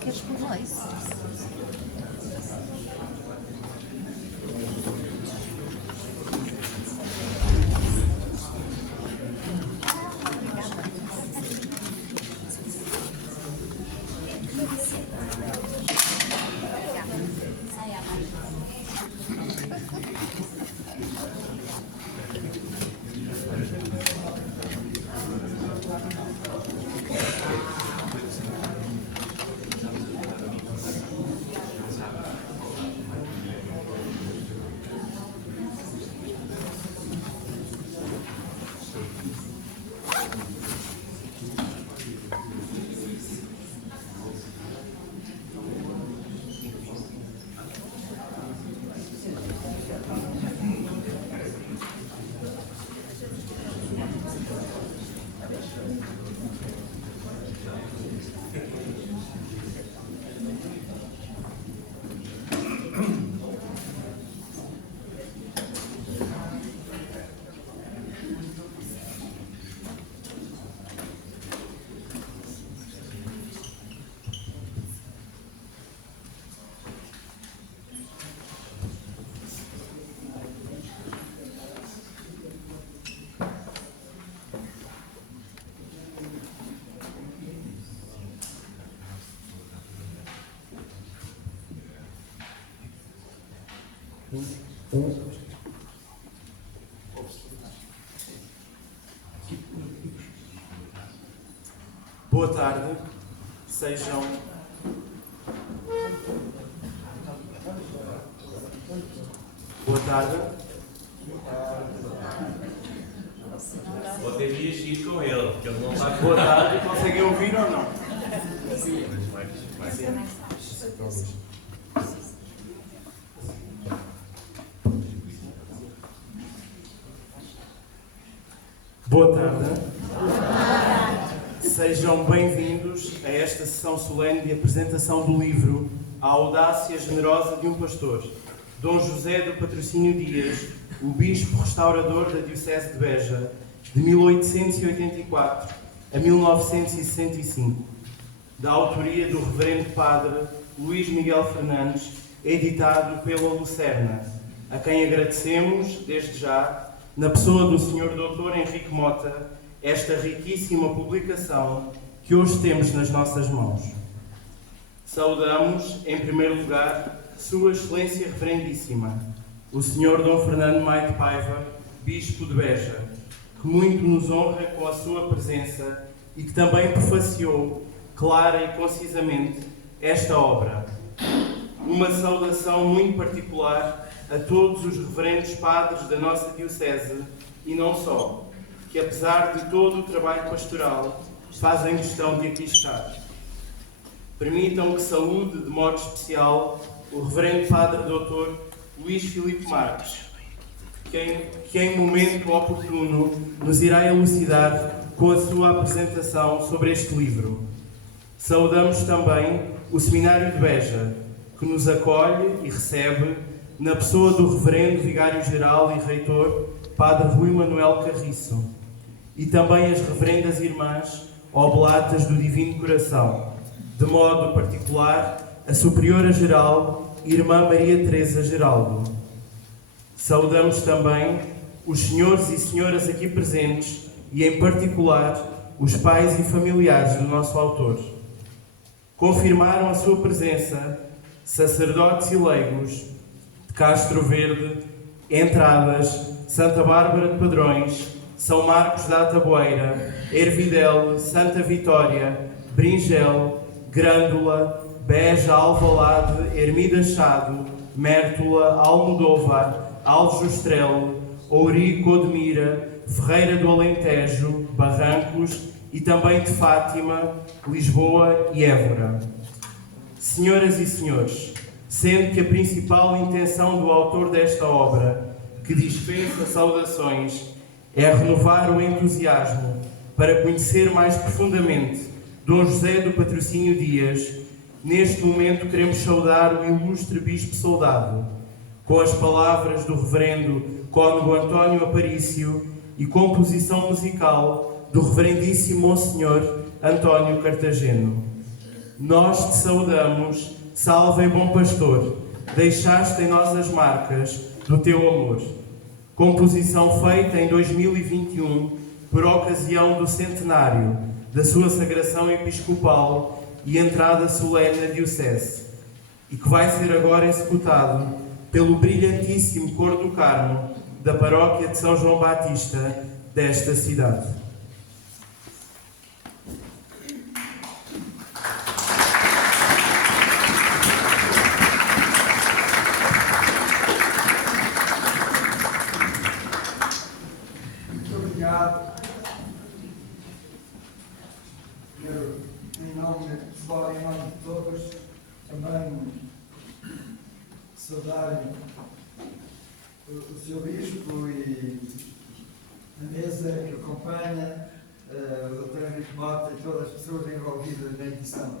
Queres provar isso? Boa tarde, sejam... Boa tarde. Vou ter de ir com ele, porque ele não está com Boa tarde, conseguem ouvir ou não? Boa tarde. Sejam bem-vindos a esta sessão solene de apresentação do livro a audácia generosa de um pastor, Dom José do Patrocínio Dias, o bispo restaurador da Diocese de Beja, de 1884 a 1965, da autoria do Reverendo Padre Luís Miguel Fernandes, editado pela Lucerna, a quem agradecemos, desde já, na pessoa do Sr. Dr. Henrique Mota, esta riquíssima publicação que hoje temos nas nossas mãos. Saudamos, em primeiro lugar, Sua Excelência Reverendíssima, o Sr. Dom Fernando Maia de Paiva, Bispo de Beja, que muito nos honra com a sua presença e que também prefaciou, clara e concisamente, esta obra. Uma saudação muito particular a todos os reverendos padres da nossa Diocese e não só, que apesar de todo o trabalho pastoral, fazem questão de aqui estar. Permitam que saúde de modo especial o Reverendo Padre Dr. Luís Filipe Marques, que em momento oportuno nos irá elucidar com a sua apresentação sobre este livro. Saudamos também o Seminário de Beja, que nos acolhe e recebe na pessoa do Reverendo Vigário-Geral e Reitor, Padre Rui Manuel Carriço, e também as Reverendas Irmãs Oblatas do Divino Coração, de modo particular a Superiora-Geral, Irmã Maria Teresa Geraldo. Saudamos também os senhores e senhoras aqui presentes e, em particular, os pais e familiares do nosso autor. Confirmaram a sua presença sacerdotes e leigos de Castro Verde, Entradas, Santa Bárbara de Padrões, São Marcos da Ataboeira, Ervidel, Santa Vitória, Bringel, Grândola, Beja, Alvalade, Ermida Chado, Mértola, Almodóvar, Aljustrel, Ourique, Odmira, Ferreira do Alentejo, Barrancos e também de Fátima, Lisboa e Évora. Senhoras e senhores, sendo que a principal intenção do autor desta obra, que dispensa saudações, é renovar o entusiasmo para conhecer mais profundamente Dom José do Patrocínio Dias, neste momento queremos saudar o ilustre Bispo Soldado, com as palavras do Reverendo Cônego António Aparício e composição musical do Reverendíssimo Monsenhor António Cartageno. Nós te saudamos, salve e bom pastor, deixaste em nós as marcas do teu amor. Composição feita em 2021 por ocasião do centenário da sua sagração episcopal e entrada solene na Diocese, e que vai ser agora executado pelo brilhantíssimo Coro do Carmo da Paróquia de São João Batista desta cidade. Muito obrigado. Eu, em nome de todos, também saudarem o Sr. Bispo e a mesa que acompanha, o Dr. Henrique Mota e todas as pessoas envolvidas na edição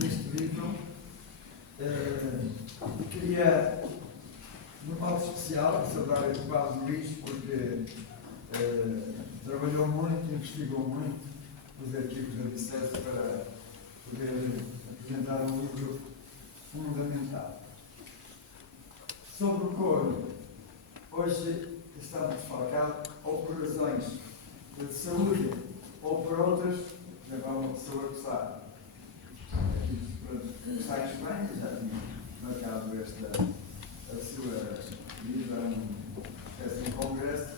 deste livro. Queria, de modo especial, saudar o Padre Luís, porque trabalhou muito, investigou muito os arquivos da Diocese para poder apresentar um livro fundamental. Sobre o coro, hoje estamos desfalcados ou por razões de saúde ou por outras, já vai uma pessoa que sabe. Está em Espanha, já tinha marcado a sua vida numa espécie de congresso,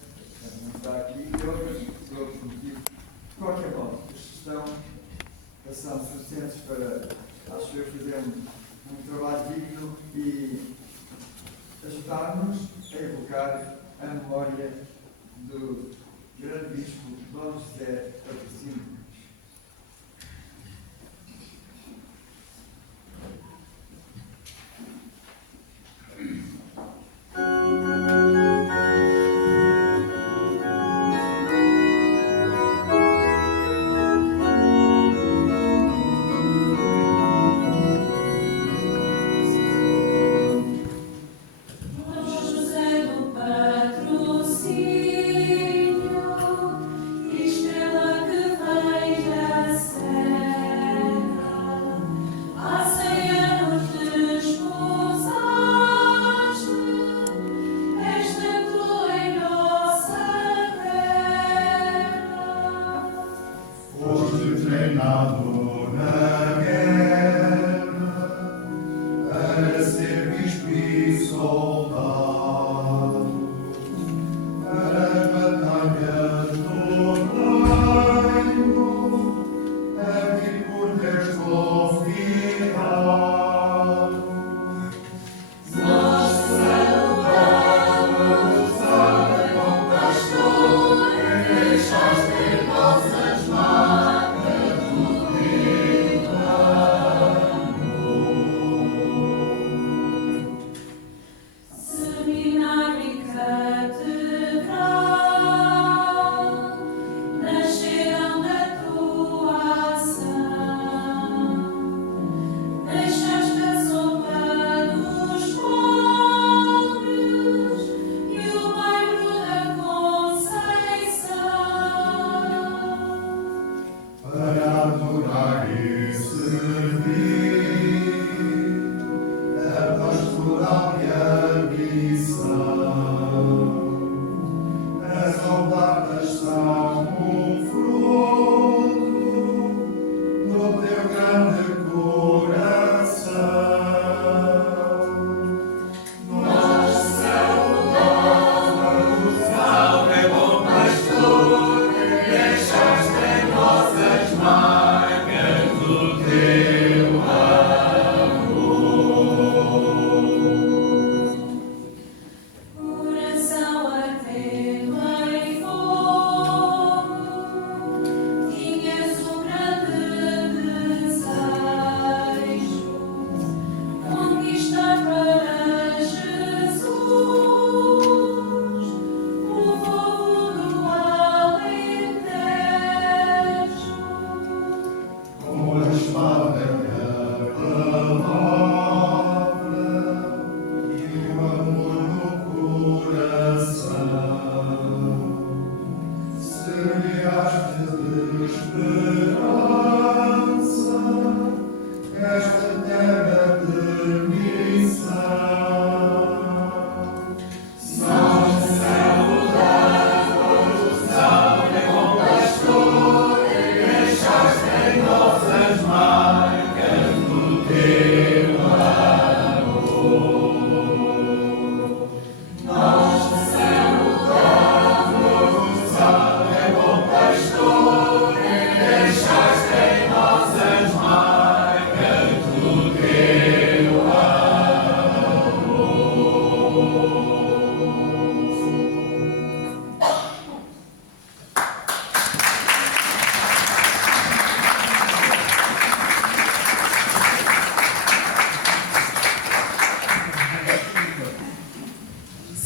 não está aqui, e outras, por outros motivos. De qualquer modo, as são suficientes para, acho eu, fazermos um trabalho digno e ajudar-nos a evocar a memória do grande bispo Dom José Patrocínio.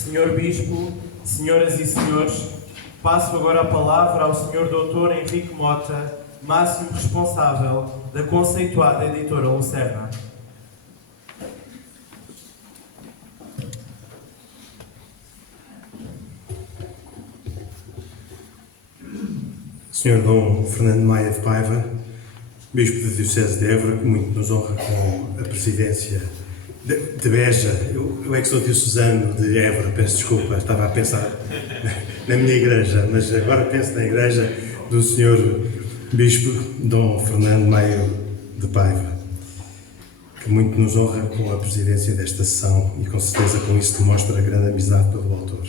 Senhor Bispo, senhoras e senhores, passo agora a palavra ao Sr. Dr. Henrique Mota, máximo responsável da conceituada editora Lucerna. Sr. Dom Fernando Maia de Paiva, Bispo da Diocese de Évora, que muito nos honra com a presidência de Beja. Eu é que sou diocesano de Évora, peço desculpa, estava a pensar na minha igreja, mas agora penso na igreja do Sr. Bispo Dom Fernando Maia de Paiva, que muito nos honra com a presidência desta sessão e com certeza com isso demonstra a grande amizade pelo autor.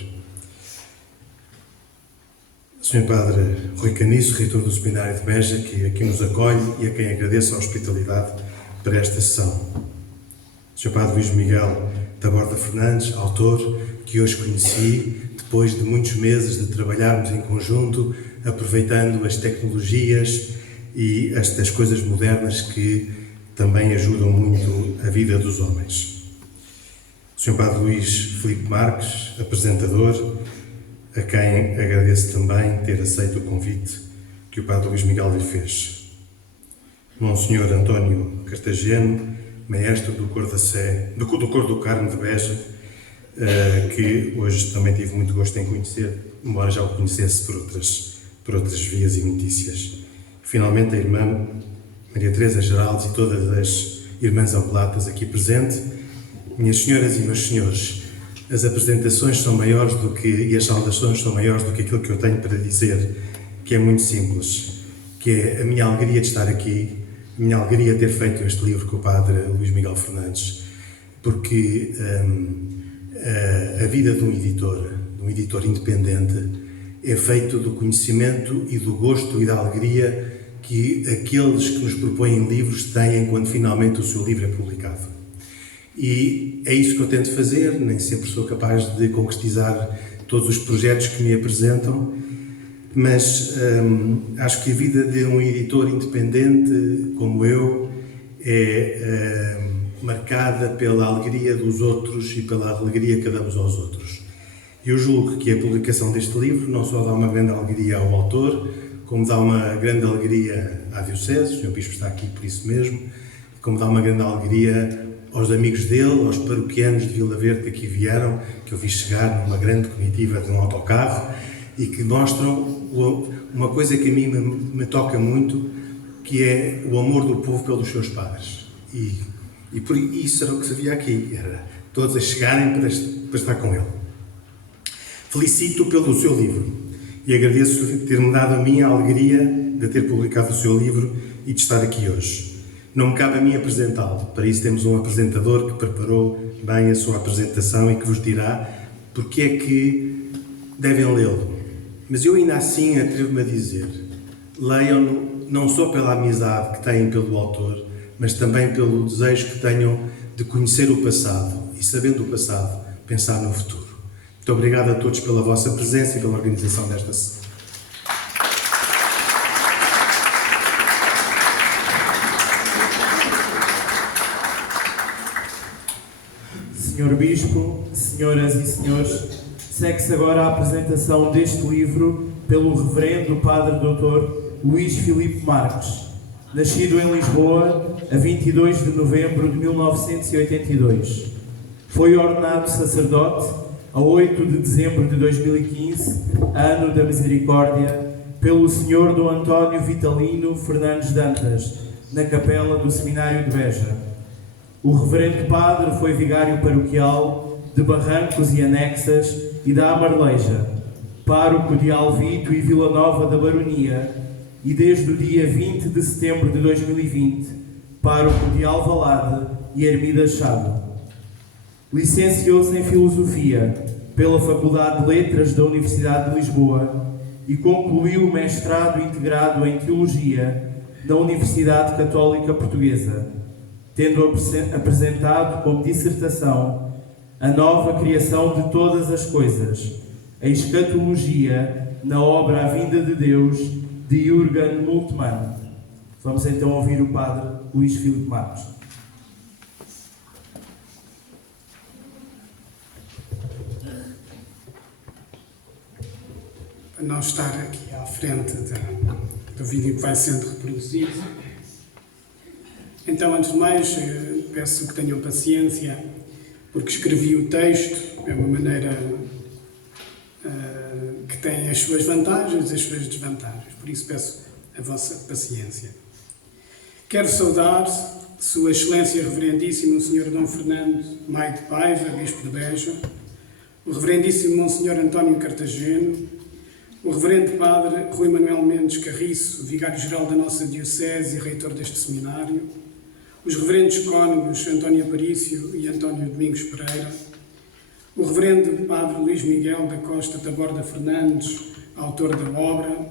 Sr. Padre Rui Caniço, reitor do Seminário de Beja, que aqui nos acolhe e a quem agradeço a hospitalidade para esta sessão. Sr. Padre Luís Miguel Taborda Fernandes, autor, que hoje conheci, depois de muitos meses de trabalharmos em conjunto, aproveitando as tecnologias e estas coisas modernas que também ajudam muito a vida dos homens. Sr. Padre Luís Filipe Marques, apresentador, a quem agradeço também ter aceito o convite que o Padre Luís Miguel lhe fez. Monsenhor António Cartageno, maestro do Cor da Sé, do Cor do Carmo de Beja, que hoje também tive muito gosto em conhecer, embora já o conhecesse por outras vias e notícias. Finalmente, a irmã Maria Teresa Geraldes e todas as irmãs oblatas aqui presentes. Minhas senhoras e meus senhores, as apresentações são maiores do que, e as saudações são maiores do que aquilo que eu tenho para dizer, que é muito simples, que é a minha alegria de estar aqui, a minha alegria de ter feito este livro com o Padre Luís Miguel Fernandes, porque a vida de um editor independente, é feito do conhecimento e do gosto e da alegria que aqueles que nos propõem livros têm quando finalmente o seu livro é publicado. E é isso que eu tento fazer, nem sempre sou capaz de concretizar todos os projetos que me apresentam, mas acho que a vida de um editor independente como eu é marcada pela alegria dos outros e pela alegria que damos aos outros. Eu julgo que a publicação deste livro não só dá uma grande alegria ao autor, como dá uma grande alegria à Diocese, o Sr. Bispo está aqui por isso mesmo, como dá uma grande alegria aos amigos dele, aos paroquianos de Vila Verde que aqui vieram, que eu vi chegar numa grande comitiva de um autocarro e que mostram uma coisa que a mim me toca muito, que é o amor do povo pelos seus padres. E por isso era o que se via aqui, era todos a chegarem para estar com ele. Felicito-o pelo seu livro e agradeço ter-me dado a mim a alegria de ter publicado o seu livro e de estar aqui hoje. Não me cabe a mim apresentá-lo, para isso temos um apresentador que preparou bem a sua apresentação e que vos dirá porque é que devem lê-lo. Mas eu ainda assim atrevo-me a dizer, leiam-no não só pela amizade que têm pelo autor, mas também pelo desejo que tenham de conhecer o passado e, sabendo o passado, pensar no futuro. Muito obrigado a todos pela vossa presença e pela organização desta sessão. Senhor Bispo, senhoras e senhores, segue-se agora a apresentação deste livro pelo Reverendo Padre Dr. Luís Filipe Marques, nascido em Lisboa a 22 de novembro de 1982. Foi ordenado sacerdote a 8 de dezembro de 2015, ano da misericórdia, pelo Sr. Dom António Vitalino Fernandes Dantas, na capela do Seminário de Beja. O Reverendo Padre foi vigário paroquial de Barrancos e Anexas e da Amarleja, pároco de Alvito e Vila Nova da Baronia, e desde o dia 20 de setembro de 2020, pároco de Alvalade e Ermida Chado. Licenciou-se em Filosofia pela Faculdade de Letras da Universidade de Lisboa e concluiu o mestrado integrado em Teologia da Universidade Católica Portuguesa, tendo apresentado como dissertação a nova criação de todas as coisas, a escatologia na obra A Vinda de Deus, de Jürgen Moltmann. Vamos então ouvir o Padre Luís Filipe Matos. Para não estar aqui à frente do vídeo que vai sendo reproduzido, então, antes de mais, peço que tenham paciência, porque escrevi o texto, é uma maneira que tem as suas vantagens e as suas desvantagens, por isso peço a vossa paciência. Quero saudar Sua Excelência Reverendíssimo o Sr. Dom Fernando Maio de Paiva, Bispo de Beja, o Reverendíssimo Monsenhor António Cartageno, o Reverendo Padre Rui Manuel Mendes Carriço, Vigário-Geral da nossa Diocese e Reitor deste Seminário, os Reverendos Cônegos António Aparício e António Domingos Pereira, o Reverendo Padre Luís Miguel da Costa Taborda Fernandes, autor da obra,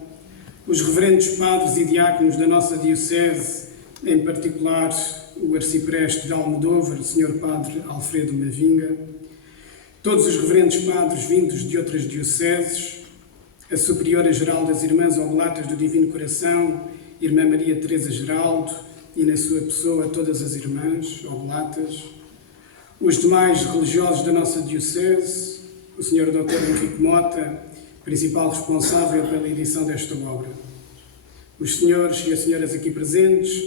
os Reverendos Padres e Diáconos da nossa Diocese, em particular o Arcipreste de Almodóvar, Sr. Padre Alfredo Mavinga, todos os Reverendos Padres vindos de outras dioceses, a Superiora-Geral das Irmãs Oblatas do Divino Coração, Irmã Maria Teresa Geraldo, e na sua pessoa todas as Irmãs Oblatas, os demais religiosos da nossa Diocese, o Sr. Dr. Henrique Mota, principal responsável pela edição desta obra, os senhores e as senhoras aqui presentes,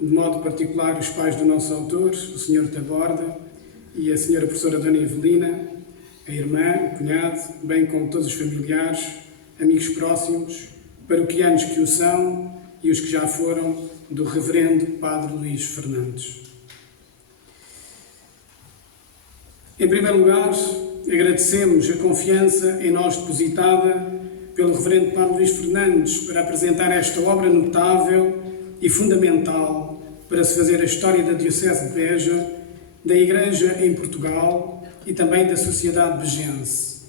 de modo particular os pais do nosso autor, o Sr. Taborda e a Sra. Professora Dona Evelina, a irmã, o cunhado, bem como todos os familiares, amigos próximos, paroquianos que o são e os que já foram, do Reverendo Padre Luís Fernandes. Em primeiro lugar, agradecemos a confiança em nós depositada pelo Reverendo Padre Luís Fernandes para apresentar esta obra notável e fundamental para se fazer a história da Diocese de Beja, da Igreja em Portugal e também da sociedade bejense.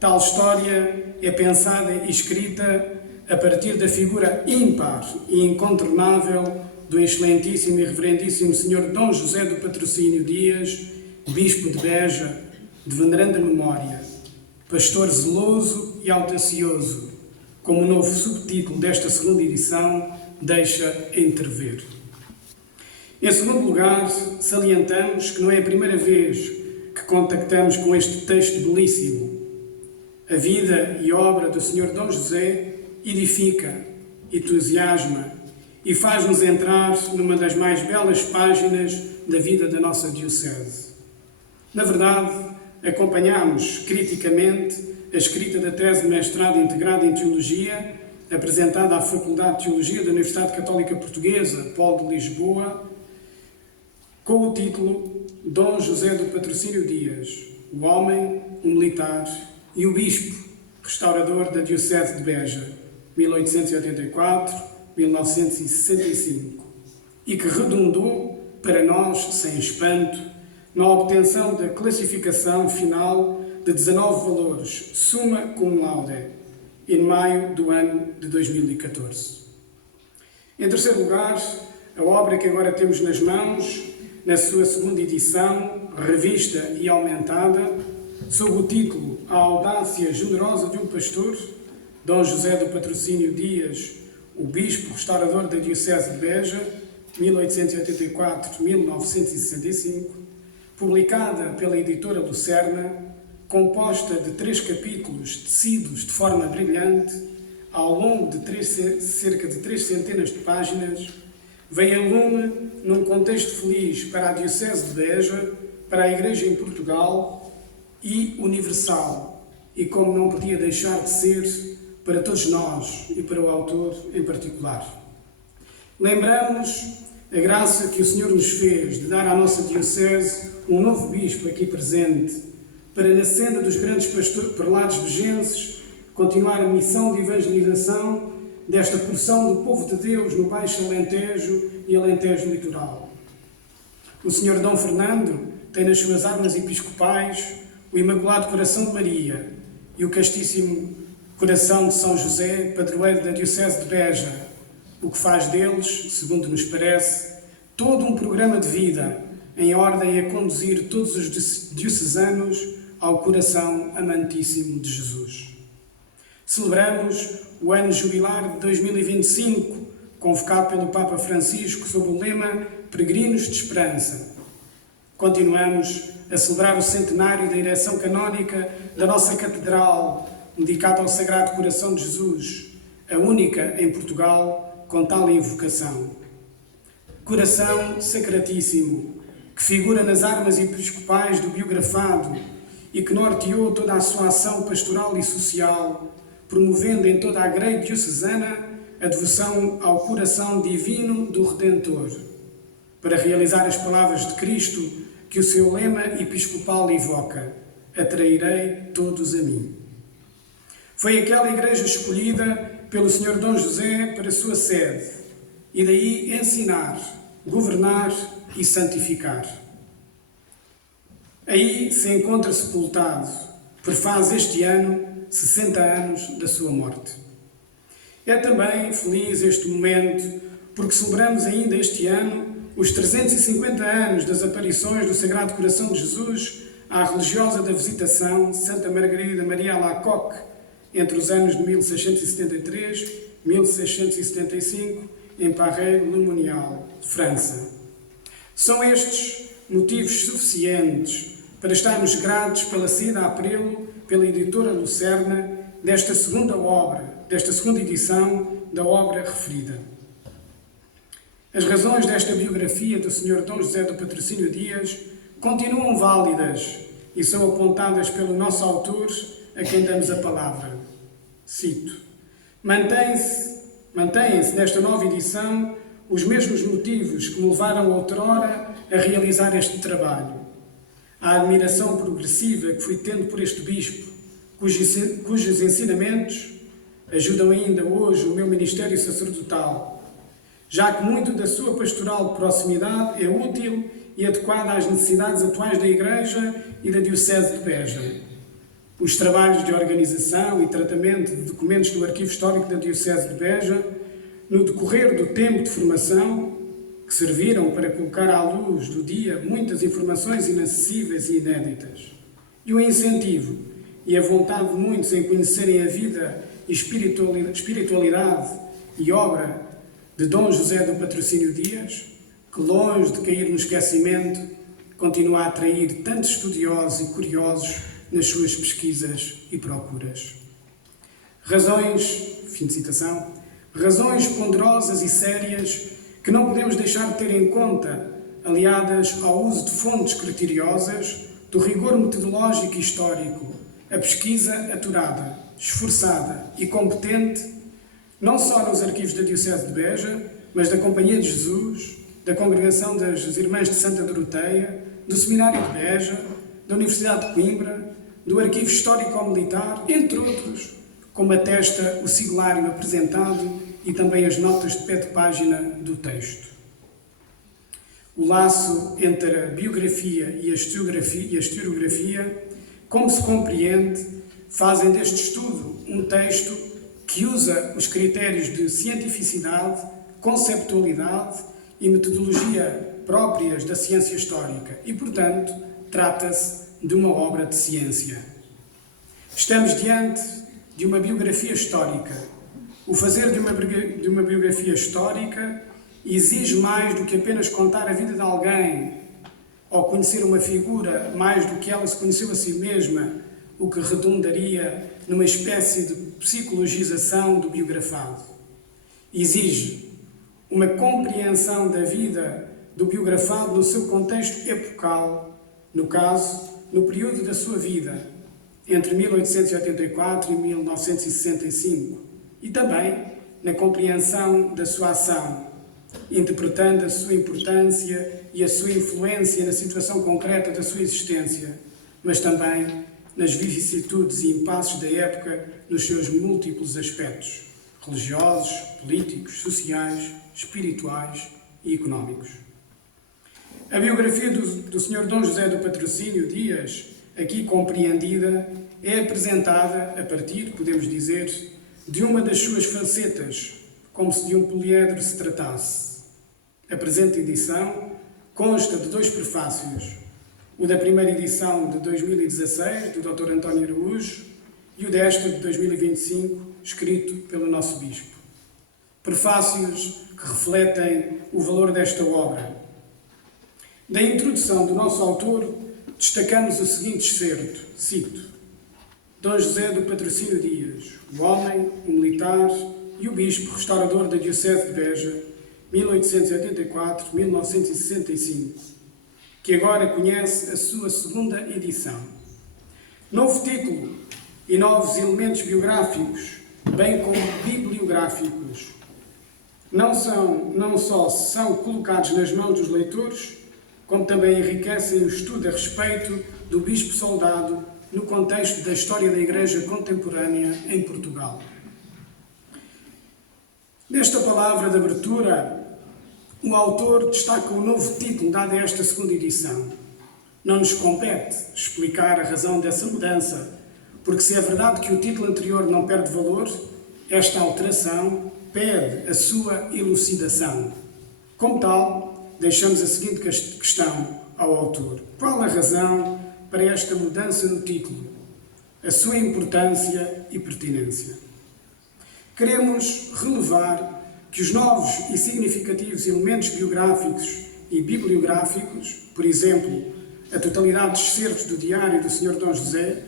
Tal história é pensada e escrita a partir da figura ímpar e incontornável do excelentíssimo e reverendíssimo Sr. Dom José do Patrocínio Dias, Bispo de Beja, de veneranda memória, pastor zeloso e audacioso, como o novo subtítulo desta segunda edição deixa entrever. Em segundo lugar, salientamos que não é a primeira vez que contactamos com este texto belíssimo. A vida e obra do Sr. Dom José edifica, entusiasma e faz-nos entrar numa das mais belas páginas da vida da nossa Diocese. Na verdade, acompanhámos criticamente a escrita da tese de mestrado integrada em Teologia, apresentada à Faculdade de Teologia da Universidade Católica Portuguesa, Polo de Lisboa, com o título Dom José do Patrocínio Dias, o homem, o militar e o bispo, restaurador da Diocese de Beja, 1884-1965, e que redundou, para nós, sem espanto, na obtenção da classificação final de 19 valores, summa cum laude, em maio do ano de 2014. Em terceiro lugar, a obra que agora temos nas mãos, na sua segunda edição, revista e aumentada, sob o título A Audácia Generosa de um Pastor, Dom José do Patrocínio Dias, o Bispo Restaurador da Diocese de Beja, 1884-1965, publicada pela editora Lucerna, composta de 3 capítulos tecidos de forma brilhante, ao longo de cerca de 3 centenas de páginas, veio a lume num contexto feliz para a Diocese de Beja, para a Igreja em Portugal e universal, e como não podia deixar de ser, para todos nós e para o autor em particular. Lembramos a graça que o Senhor nos fez de dar à nossa Diocese um novo bispo aqui presente, para na senda dos grandes prelados bejenses continuar a missão de evangelização desta porção do povo de Deus no Baixo Alentejo e Alentejo Litoral. O Sr. Dom Fernando tem nas suas armas episcopais o Imaculado Coração de Maria e o Castíssimo Coração de São José, padroeiro da Diocese de Beja, o que faz deles, segundo nos parece, todo um programa de vida em ordem a conduzir todos os diocesanos ao coração amantíssimo de Jesus. Celebramos o ano jubilar de 2025, convocado pelo Papa Francisco sob o lema Peregrinos de Esperança. Continuamos a celebrar o centenário da ereção canónica da nossa Catedral, dedicada ao Sagrado Coração de Jesus, a única em Portugal com tal invocação. Coração Sacratíssimo, que figura nas armas episcopais do biografado e que norteou toda a sua ação pastoral e social, promovendo em toda a grade diocesana a devoção ao coração divino do Redentor, para realizar as palavras de Cristo que o seu lema episcopal evoca: atrairei todos a mim. Foi aquela igreja escolhida pelo Sr. Dom José para a sua sede, e daí ensinar, governar e santificar. Aí se encontra sepultado, por faz este ano 60 anos da sua morte. É também feliz este momento, porque celebramos ainda este ano os 350 anos das aparições do Sagrado Coração de Jesus à religiosa da Visitação, Santa Margarida Maria Alacoque, entre os anos de 1673 e 1675, em Paray-le-Monial, França. São estes motivos suficientes para estarmos gratos pela saída a prelo pela editora Lucerna desta segunda edição da obra referida. As razões desta biografia do Sr. Dom José do Patrocínio Dias continuam válidas e são apontadas pelo nosso autor, a quem damos a palavra. Cito: Mantêm-se nesta nova edição os mesmos motivos que me levaram outrora a realizar este trabalho. A admiração progressiva que fui tendo por este bispo, cujos ensinamentos ajudam ainda hoje o meu ministério sacerdotal, já que muito da sua pastoral de proximidade é útil e adequada às necessidades atuais da Igreja e da Diocese de Beja. Os trabalhos de organização e tratamento de documentos do Arquivo Histórico da Diocese de Beja, no decorrer do tempo de formação, que serviram para colocar à luz do dia muitas informações inacessíveis e inéditas, e o incentivo e a vontade de muitos em conhecerem a vida e espiritualidade e obra de Dom José do Patrocínio Dias, que, longe de cair no esquecimento, continua a atrair tantos estudiosos e curiosos nas suas pesquisas e procuras. Fim de citação, razões ponderosas e sérias que não podemos deixar de ter em conta, aliadas ao uso de fontes criteriosas, do rigor metodológico e histórico, a pesquisa aturada, esforçada e competente, não só nos arquivos da Diocese de Beja, mas da Companhia de Jesus, da Congregação das Irmãs de Santa Doroteia, do Seminário de Beja, da Universidade de Coimbra, do Arquivo Histórico-Militar, entre outros, como atesta o siglário apresentado e também as notas de pé de página do texto. O laço entre a biografia e a historiografia, como se compreende, fazem deste estudo um texto que usa os critérios de cientificidade, conceptualidade e metodologia próprias da ciência histórica e, portanto, trata-se de uma obra de ciência. Estamos diante de uma biografia histórica. O fazer de uma biografia histórica exige mais do que apenas contar a vida de alguém ou conhecer uma figura mais do que ela se conheceu a si mesma, o que redundaria numa espécie de psicologização do biografado. Exige uma compreensão da vida do biografado no seu contexto epocal, no caso, no período da sua vida, entre 1884 e 1965, e também na compreensão da sua ação, interpretando a sua importância e a sua influência na situação concreta da sua existência, mas também nas vicissitudes e impasses da época nos seus múltiplos aspectos, religiosos, políticos, sociais, espirituais e económicos. A biografia do Sr. Dom José do Patrocínio Dias, aqui compreendida, é apresentada a partir, podemos dizer, de uma das suas facetas, como se de um poliedro se tratasse. A presente edição consta de 2 prefácios, o da primeira edição de 2016, do Dr. António Araújo, e o desta de 2025, escrito pelo nosso Bispo. Prefácios que refletem o valor desta obra. Da introdução do nosso autor, destacamos o seguinte excerto, cito: Dom José do Patrocínio Dias, o homem, o militar e o bispo restaurador da Diocese de Beja, 1884-1965, que agora conhece a sua 2ª edição. Novo título e novos elementos biográficos, bem como bibliográficos, não só são colocados nas mãos dos leitores, como também enriquecem o estudo a respeito do Bispo Soldado no contexto da história da Igreja contemporânea em Portugal. Nesta palavra de abertura, o autor destaca o novo título dado a esta 2ª edição. Não nos compete explicar a razão dessa mudança, porque se é verdade que o título anterior não perde valor, esta alteração pede a sua elucidação. Como tal, deixamos a seguinte questão ao autor: qual a razão para esta mudança no título? A sua importância e pertinência. Queremos relevar que os novos e significativos elementos biográficos e bibliográficos, por exemplo, a totalidade dos excertos do diário do Sr. Dom José,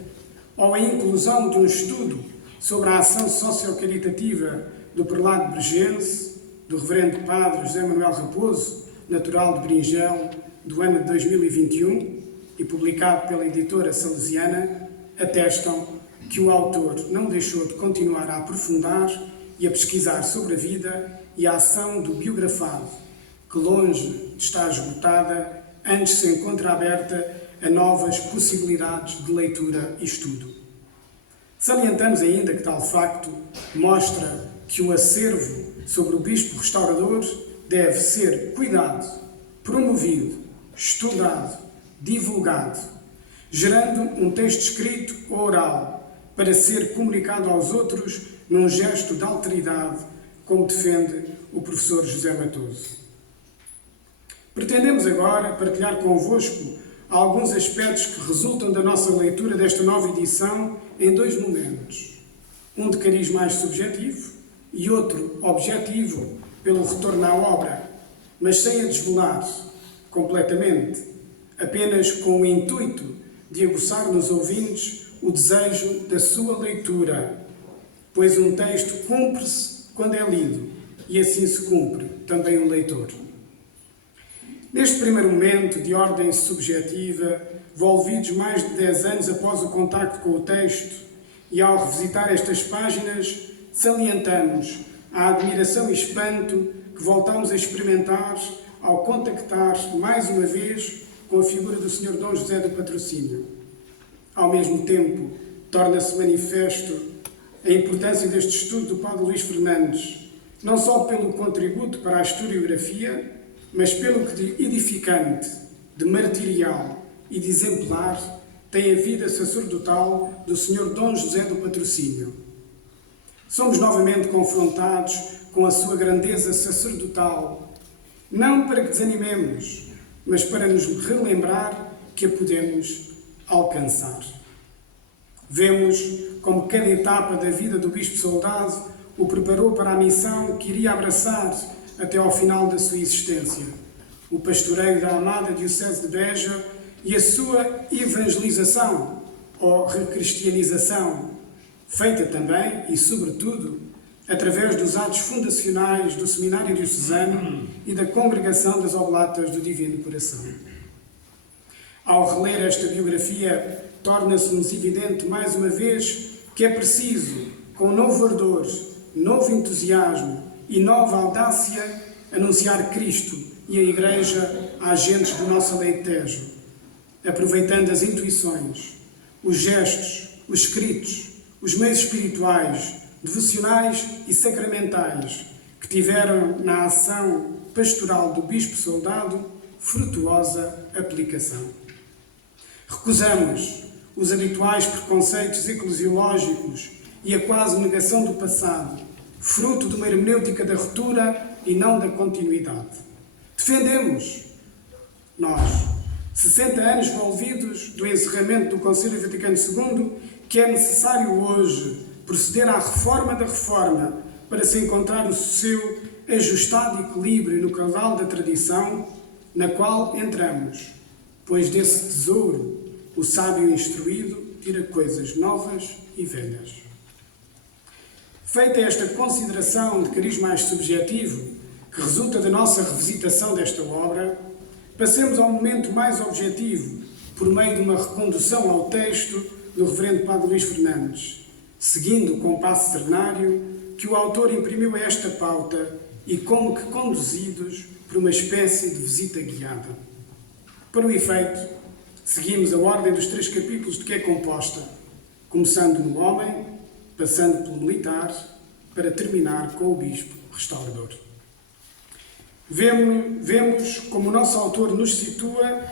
ou a inclusão de um estudo sobre a ação socio-caritativa do prelado bergense, do reverendo padre José Manuel Raposo, natural de Bringel, do ano de 2021, e publicado pela editora salesiana, atestam que o autor não deixou de continuar a aprofundar e a pesquisar sobre a vida e a ação do biografado, que longe de estar esgotada, antes se encontra aberta a novas possibilidades de leitura e estudo. Salientamos ainda que tal facto mostra que o acervo sobre o Bispo Restaurador deve ser cuidado, promovido, estudado, divulgado, gerando um texto escrito ou oral para ser comunicado aos outros num gesto de alteridade, como defende o professor José Matoso. Pretendemos agora partilhar convosco alguns aspectos que resultam da nossa leitura desta nova edição em 2 momentos. Um de cariz mais subjetivo e outro objetivo pelo retorno à obra, mas sem a desvelar completamente, apenas com o intuito de aguçar nos ouvintes o desejo da sua leitura, pois um texto cumpre-se quando é lido, e assim se cumpre também o leitor. Neste primeiro momento, de ordem subjetiva, volvidos mais de 10 anos após o contacto com o texto, e ao revisitar estas páginas, salientamos a admiração e espanto que voltamos a experimentar ao contactar mais uma vez com a figura do Sr. Dom José do Patrocínio. Ao mesmo tempo, torna-se manifesto a importância deste estudo do Padre Luís Fernandes, não só pelo contributo para a historiografia, mas pelo que de edificante, de martirial e de exemplar tem a vida sacerdotal do Sr. Dom José do Patrocínio. Somos novamente confrontados com a sua grandeza sacerdotal, não para que desanimemos, mas para nos relembrar que a podemos alcançar. Vemos como cada etapa da vida do Bispo Soldado o preparou para a missão que iria abraçar até ao final da sua existência, o pastoreio da amada Diocese de Beja e a sua evangelização ou recristianização, feita também e, sobretudo, através dos atos fundacionais do Seminário Diocesano e da Congregação das Oblatas do Divino Coração. Ao reler esta biografia, torna-se-nos evidente, mais uma vez, que é preciso, com novo ardor, novo entusiasmo e nova audácia, anunciar Cristo e a Igreja às gentes do nosso Alentejo, aproveitando as intuições, os gestos, os escritos, os meios espirituais, devocionais e sacramentais que tiveram na ação pastoral do Bispo Soldado frutuosa aplicação. Recusamos os habituais preconceitos eclesiológicos e a quase negação do passado, fruto de uma hermenêutica da ruptura e não da continuidade. Defendemos, nós, 60 anos envolvidos do encerramento do Concílio Vaticano II, que é necessário hoje proceder à reforma da reforma para se encontrar o seu ajustado equilíbrio no caudal da tradição, na qual entramos, pois desse tesouro o sábio instruído tira coisas novas e velhas. Feita esta consideração de cariz mais subjetivo, que resulta da nossa revisitação desta obra, passemos ao momento mais objetivo, por meio de uma recondução ao texto do Reverendo Padre Luís Fernandes, seguindo o compasso ternário que o autor imprimiu a esta pauta e como que conduzidos por uma espécie de visita guiada. Para o efeito, seguimos a ordem dos 3 capítulos de que é composta, começando no homem, passando pelo militar, para terminar com o bispo restaurador. Vemos como o nosso autor nos situa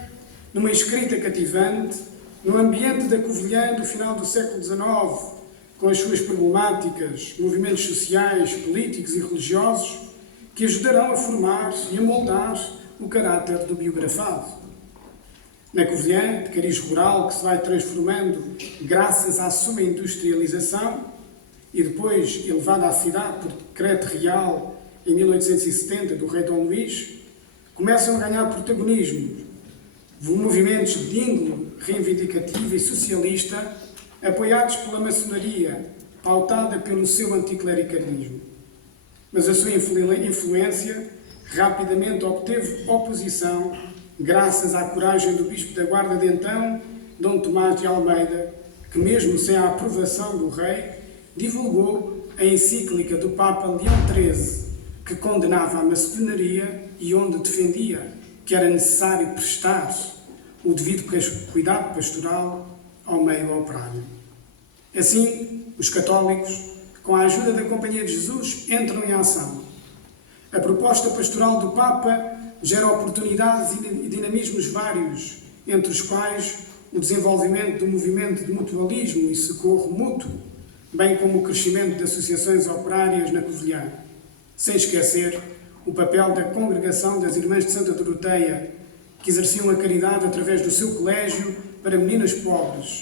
numa escrita cativante, no ambiente da Covilhã do final do século XIX, com as suas problemáticas, movimentos sociais, políticos e religiosos, que ajudarão a formar e a moldar o caráter do biografado. Na Covilhã, de cariz rural, que se vai transformando graças à sua industrialização e depois elevada à cidade por decreto real em 1870 do rei Dom Luís, começam a ganhar protagonismo movimentos de índole reivindicativa e socialista apoiados pela maçonaria, pautada pelo seu anticlericalismo. Mas a sua influência rapidamente obteve oposição graças à coragem do bispo da Guarda de então, Dom Tomás de Almeida, que mesmo sem a aprovação do rei, divulgou a encíclica do Papa Leão XIII, que condenava a maçonaria e onde defendia que era necessário prestar o devido cuidado pastoral ao meio operário. Assim, os católicos, com a ajuda da Companhia de Jesus, entram em ação. A proposta pastoral do Papa gera oportunidades e dinamismos vários, entre os quais o desenvolvimento do movimento de mutualismo e socorro mútuo, bem como o crescimento de associações operárias na Covilhã, sem esquecer o papel da Congregação das Irmãs de Santa Doroteia, que exerciam a caridade através do seu colégio para meninas pobres,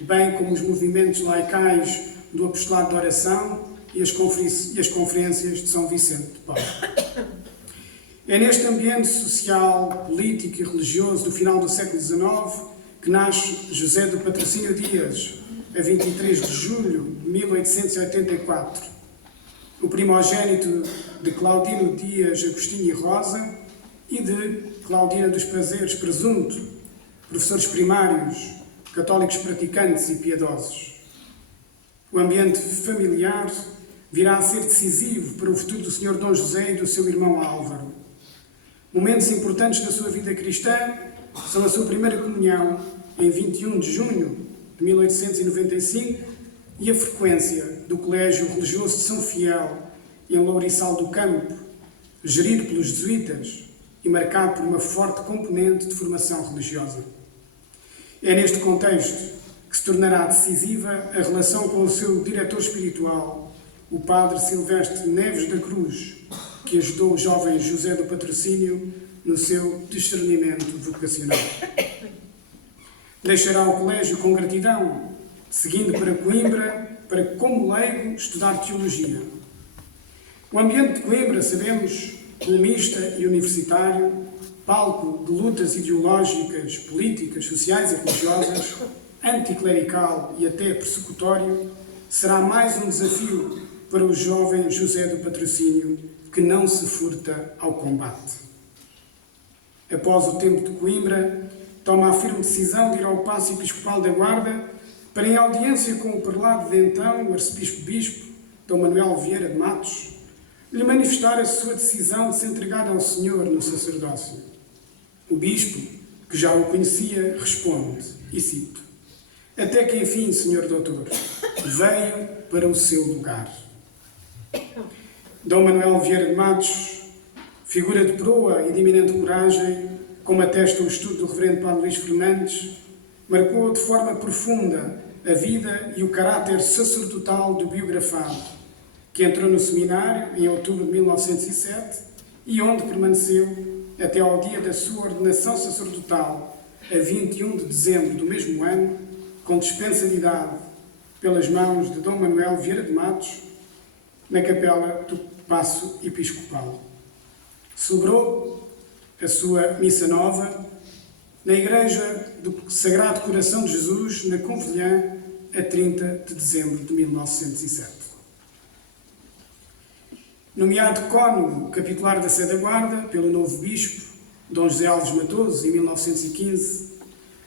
bem como os movimentos laicais do Apostolado de Oração e as conferências de São Vicente de Paulo. É neste ambiente social, político e religioso do final do século XIX que nasce José do Patrocínio Dias, a 23 de julho de 1884, o primogênito de Claudino Dias Agostinho e Rosa e de Claudina dos Prazeres Presunto, professores primários, católicos praticantes e piedosos. O ambiente familiar virá a ser decisivo para o futuro do Sr. Dom José e do seu irmão Álvaro. Momentos importantes da sua vida cristã são a sua primeira comunhão, em 21 de junho de 1895, e a frequência do Colégio Religioso de São Fiel, em Louriçal do Campo, gerido pelos jesuítas e marcado por uma forte componente de formação religiosa. É neste contexto que se tornará decisiva a relação com o seu diretor espiritual, o padre Silvestre Neves da Cruz, que ajudou o jovem José do Patrocínio no seu discernimento vocacional. Deixará o colégio com gratidão, seguindo para Coimbra, para, como leigo, estudar teologia. O ambiente de Coimbra, sabemos, colunista e universitário, palco de lutas ideológicas, políticas, sociais e religiosas, anticlerical e até persecutório, será mais um desafio para o jovem José do Patrocínio, que não se furta ao combate. Após o tempo de Coimbra, toma a firme decisão de ir ao Paço Episcopal da Guarda para, em audiência com o prelado de então, o arcebispo-bispo, Dom Manuel Vieira de Matos, lhe manifestar a sua decisão de se entregar ao Senhor no sacerdócio. O bispo, que já o conhecia, responde, e cito: "Até que enfim, Senhor Doutor, veio para o seu lugar." Dom Manuel Vieira de Matos, figura de proa e de eminente coragem, como atesta o estudo do reverendo Padre Luís Fernandes, marcou de forma profunda a vida e o caráter sacerdotal do biografado, que entrou no seminário em outubro de 1907 e onde permaneceu até ao dia da sua ordenação sacerdotal, a 21 de dezembro do mesmo ano, com dispensa de idade pelas mãos de Dom Manuel Vieira de Matos, na capela do Paço Episcopal. Celebrou a sua missa nova na Igreja do Sagrado Coração de Jesus, na Convilhã, a 30 de dezembro de 1907. Nomeado cônego capitular da Sé da Guarda pelo novo bispo, Dom José Alves Matoso, em 1915,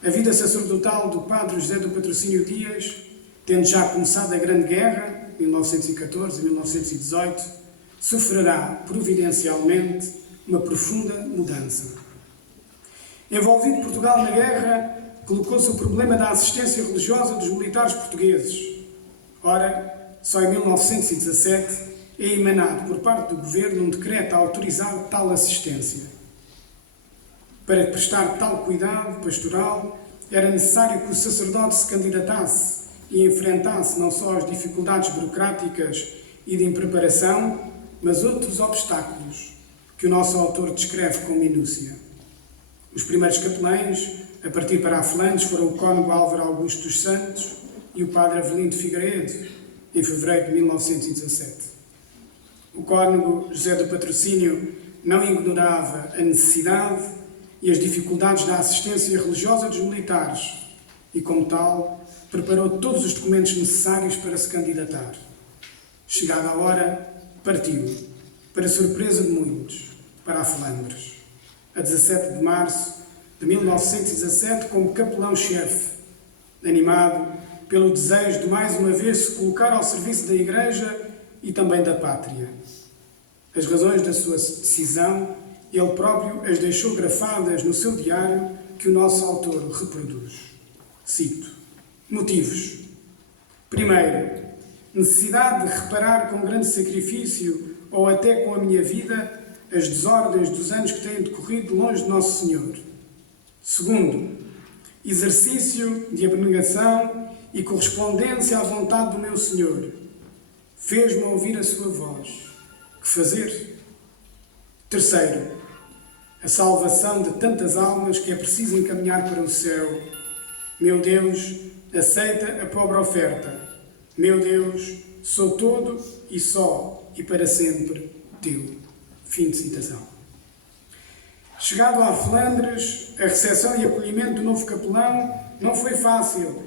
a vida sacerdotal do padre José do Patrocínio Dias, tendo já começado a Grande Guerra, 1914 a 1918, sofrerá providencialmente uma profunda mudança. Envolvido Portugal na guerra, colocou-se o problema da assistência religiosa dos militares portugueses. Ora, só em 1917 é emanado por parte do governo um decreto a autorizar tal assistência. Para prestar tal cuidado pastoral, era necessário que o sacerdote se candidatasse e enfrentasse não só as dificuldades burocráticas e de impreparação, mas outros obstáculos que o nosso autor descreve com minúcia. Os primeiros capelães, a partir para a Flandes, foram o cônego Álvaro Augusto dos Santos e o padre Avelino de Figueiredo, em fevereiro de 1917. O cônego José do Patrocínio não ignorava a necessidade e as dificuldades da assistência religiosa dos militares e, como tal, preparou todos os documentos necessários para se candidatar. Chegada a hora, partiu, para surpresa de muitos, para a Flandres, a 17 de março de 1917, como capelão-chefe, animado pelo desejo de mais uma vez se colocar ao serviço da Igreja e também da pátria. As razões da sua decisão, ele próprio as deixou grafadas no seu diário, que o nosso autor reproduz. Cito: motivos. Primeiro, necessidade de reparar com grande sacrifício, ou até com a minha vida, as desordens dos anos que têm decorrido longe de Nosso Senhor. Segundo, exercício de abnegação e correspondência à vontade do meu Senhor. Fez-me ouvir a sua voz. Que fazer? Terceiro, a salvação de tantas almas que é preciso encaminhar para o céu. Meu Deus, aceita a pobre oferta. Meu Deus, sou todo e só e para sempre teu. Fim de citação. Chegado à Flandres, a recepção e acolhimento do novo capelão não foi fácil,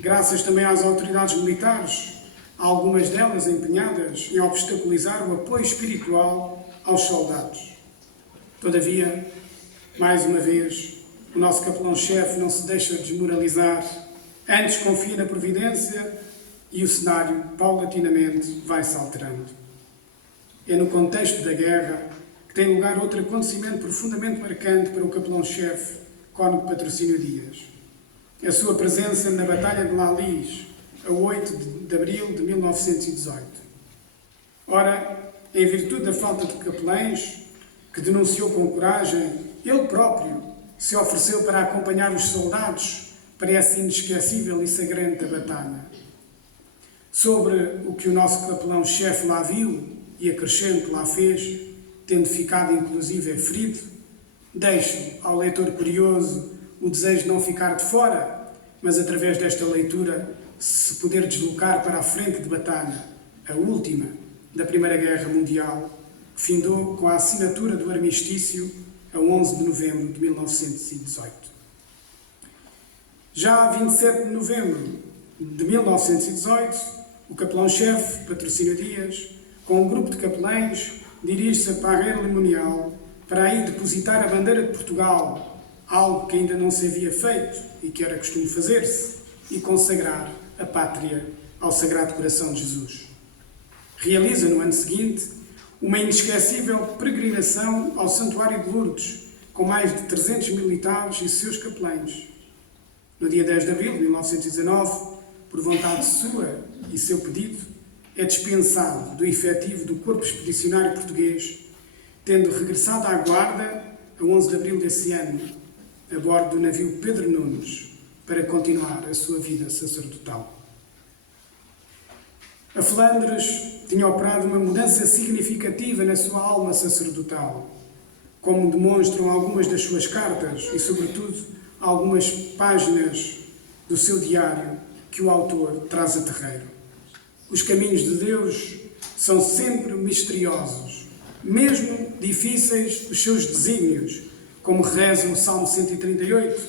graças também às autoridades militares, algumas delas empenhadas em obstaculizar o apoio espiritual aos soldados. Todavia, mais uma vez, o nosso capelão-chefe não se deixa desmoralizar, antes confia na providência e o cenário, paulatinamente, vai-se alterando. É no contexto da guerra que tem lugar outro acontecimento profundamente marcante para o capelão-chefe, cônego Patrocínio Dias. A sua presença na Batalha de Lalis, a 8 de abril de 1918. Ora, em virtude da falta de capelães, que denunciou com coragem, ele próprio se ofereceu para acompanhar os soldados para essa inesquecível e sagrenta batalha. Sobre o que o nosso capelão-chefe lá viu e acrescento lá fez, tendo ficado inclusive ferido, deixo ao leitor curioso o desejo de não ficar de fora, mas através desta leitura se poder deslocar para a frente de batalha, a última da Primeira Guerra Mundial, que findou com a assinatura do armistício a 11 de novembro de 1918. Já a 27 de novembro de 1918, o capelão-chefe, Patrocínio Dias, com um grupo de capelães, dirige-se à parreira limonial para aí depositar a bandeira de Portugal, algo que ainda não se havia feito e que era costume fazer-se, e consagrar a pátria ao Sagrado Coração de Jesus. Realiza no ano seguinte uma inesquecível peregrinação ao Santuário de Lourdes, com mais de 300 militares e seus capelães. No dia 10 de abril de 1919, por vontade sua e seu pedido, é dispensado do efetivo do Corpo Expedicionário Português, tendo regressado à Guarda a 11 de abril desse ano, a bordo do navio Pedro Nunes para continuar a sua vida sacerdotal. A Flandres tinha operado uma mudança significativa na sua alma sacerdotal, como demonstram algumas das suas cartas e, sobretudo, algumas páginas do seu diário que o autor traz a terreiro. Os caminhos de Deus são sempre misteriosos, mesmo difíceis os seus desígnios, como reza o Salmo 138,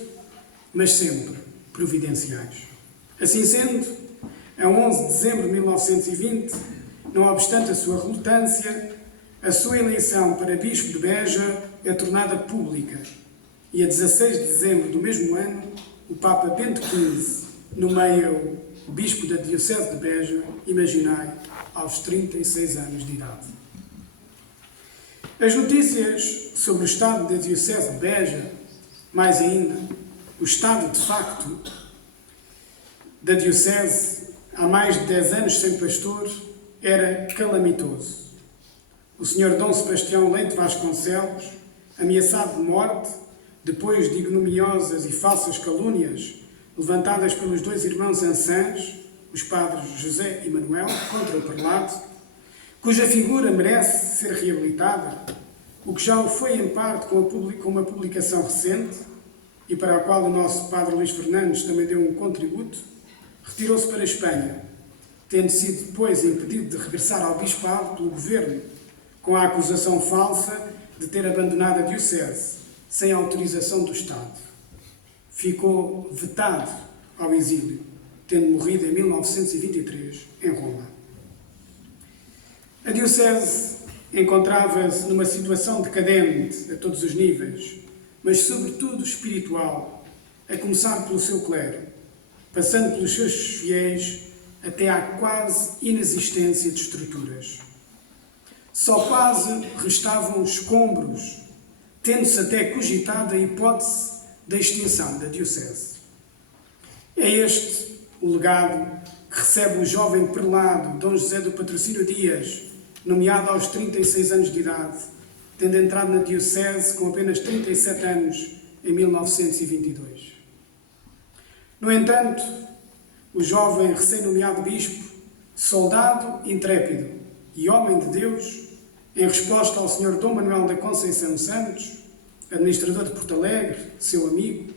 mas sempre providenciais. Assim sendo, a 11 de dezembro de 1920, não obstante a sua relutância, a sua eleição para bispo de Beja é tornada pública e a 16 de dezembro do mesmo ano, o Papa Bento XV nomeia o bispo da Diocese de Beja, imaginai, aos 36 anos de idade. As notícias sobre o estado da Diocese de Beja, mais ainda, o estado de facto da Diocese, há mais de 10 anos sem pastor, era calamitoso. O Sr. Dom Sebastião Leite Vasconcelos, ameaçado de morte, depois de ignominiosas e falsas calúnias levantadas pelos dois irmãos Ansãs, os padres José e Manuel, contra o prelado, cuja figura merece ser reabilitada, o que já o foi em parte com uma publicação recente, e para a qual o nosso padre Luís Fernandes também deu um contributo, retirou-se para a Espanha, tendo sido depois impedido de regressar ao bispado pelo governo, com a acusação falsa de ter abandonado a diocese, sem autorização do Estado. Ficou vetado ao exílio, tendo morrido em 1923 em Roma. A diocese encontrava-se numa situação decadente a todos os níveis, mas sobretudo espiritual, a começar pelo seu clero, passando pelos seus fiéis até à quase inexistência de estruturas. Só quase restavam escombros, tendo-se até cogitado a hipótese da extinção da diocese. É este o legado que recebe o jovem prelado Dom José do Patrocínio Dias, nomeado aos 36 anos de idade, tendo entrado na diocese com apenas 37 anos em 1922. No entanto, o jovem recém-nomeado bispo, soldado intrépido e homem de Deus, em resposta ao Sr. Dom Manuel da Conceição Santos, administrador de Porto Alegre, seu amigo,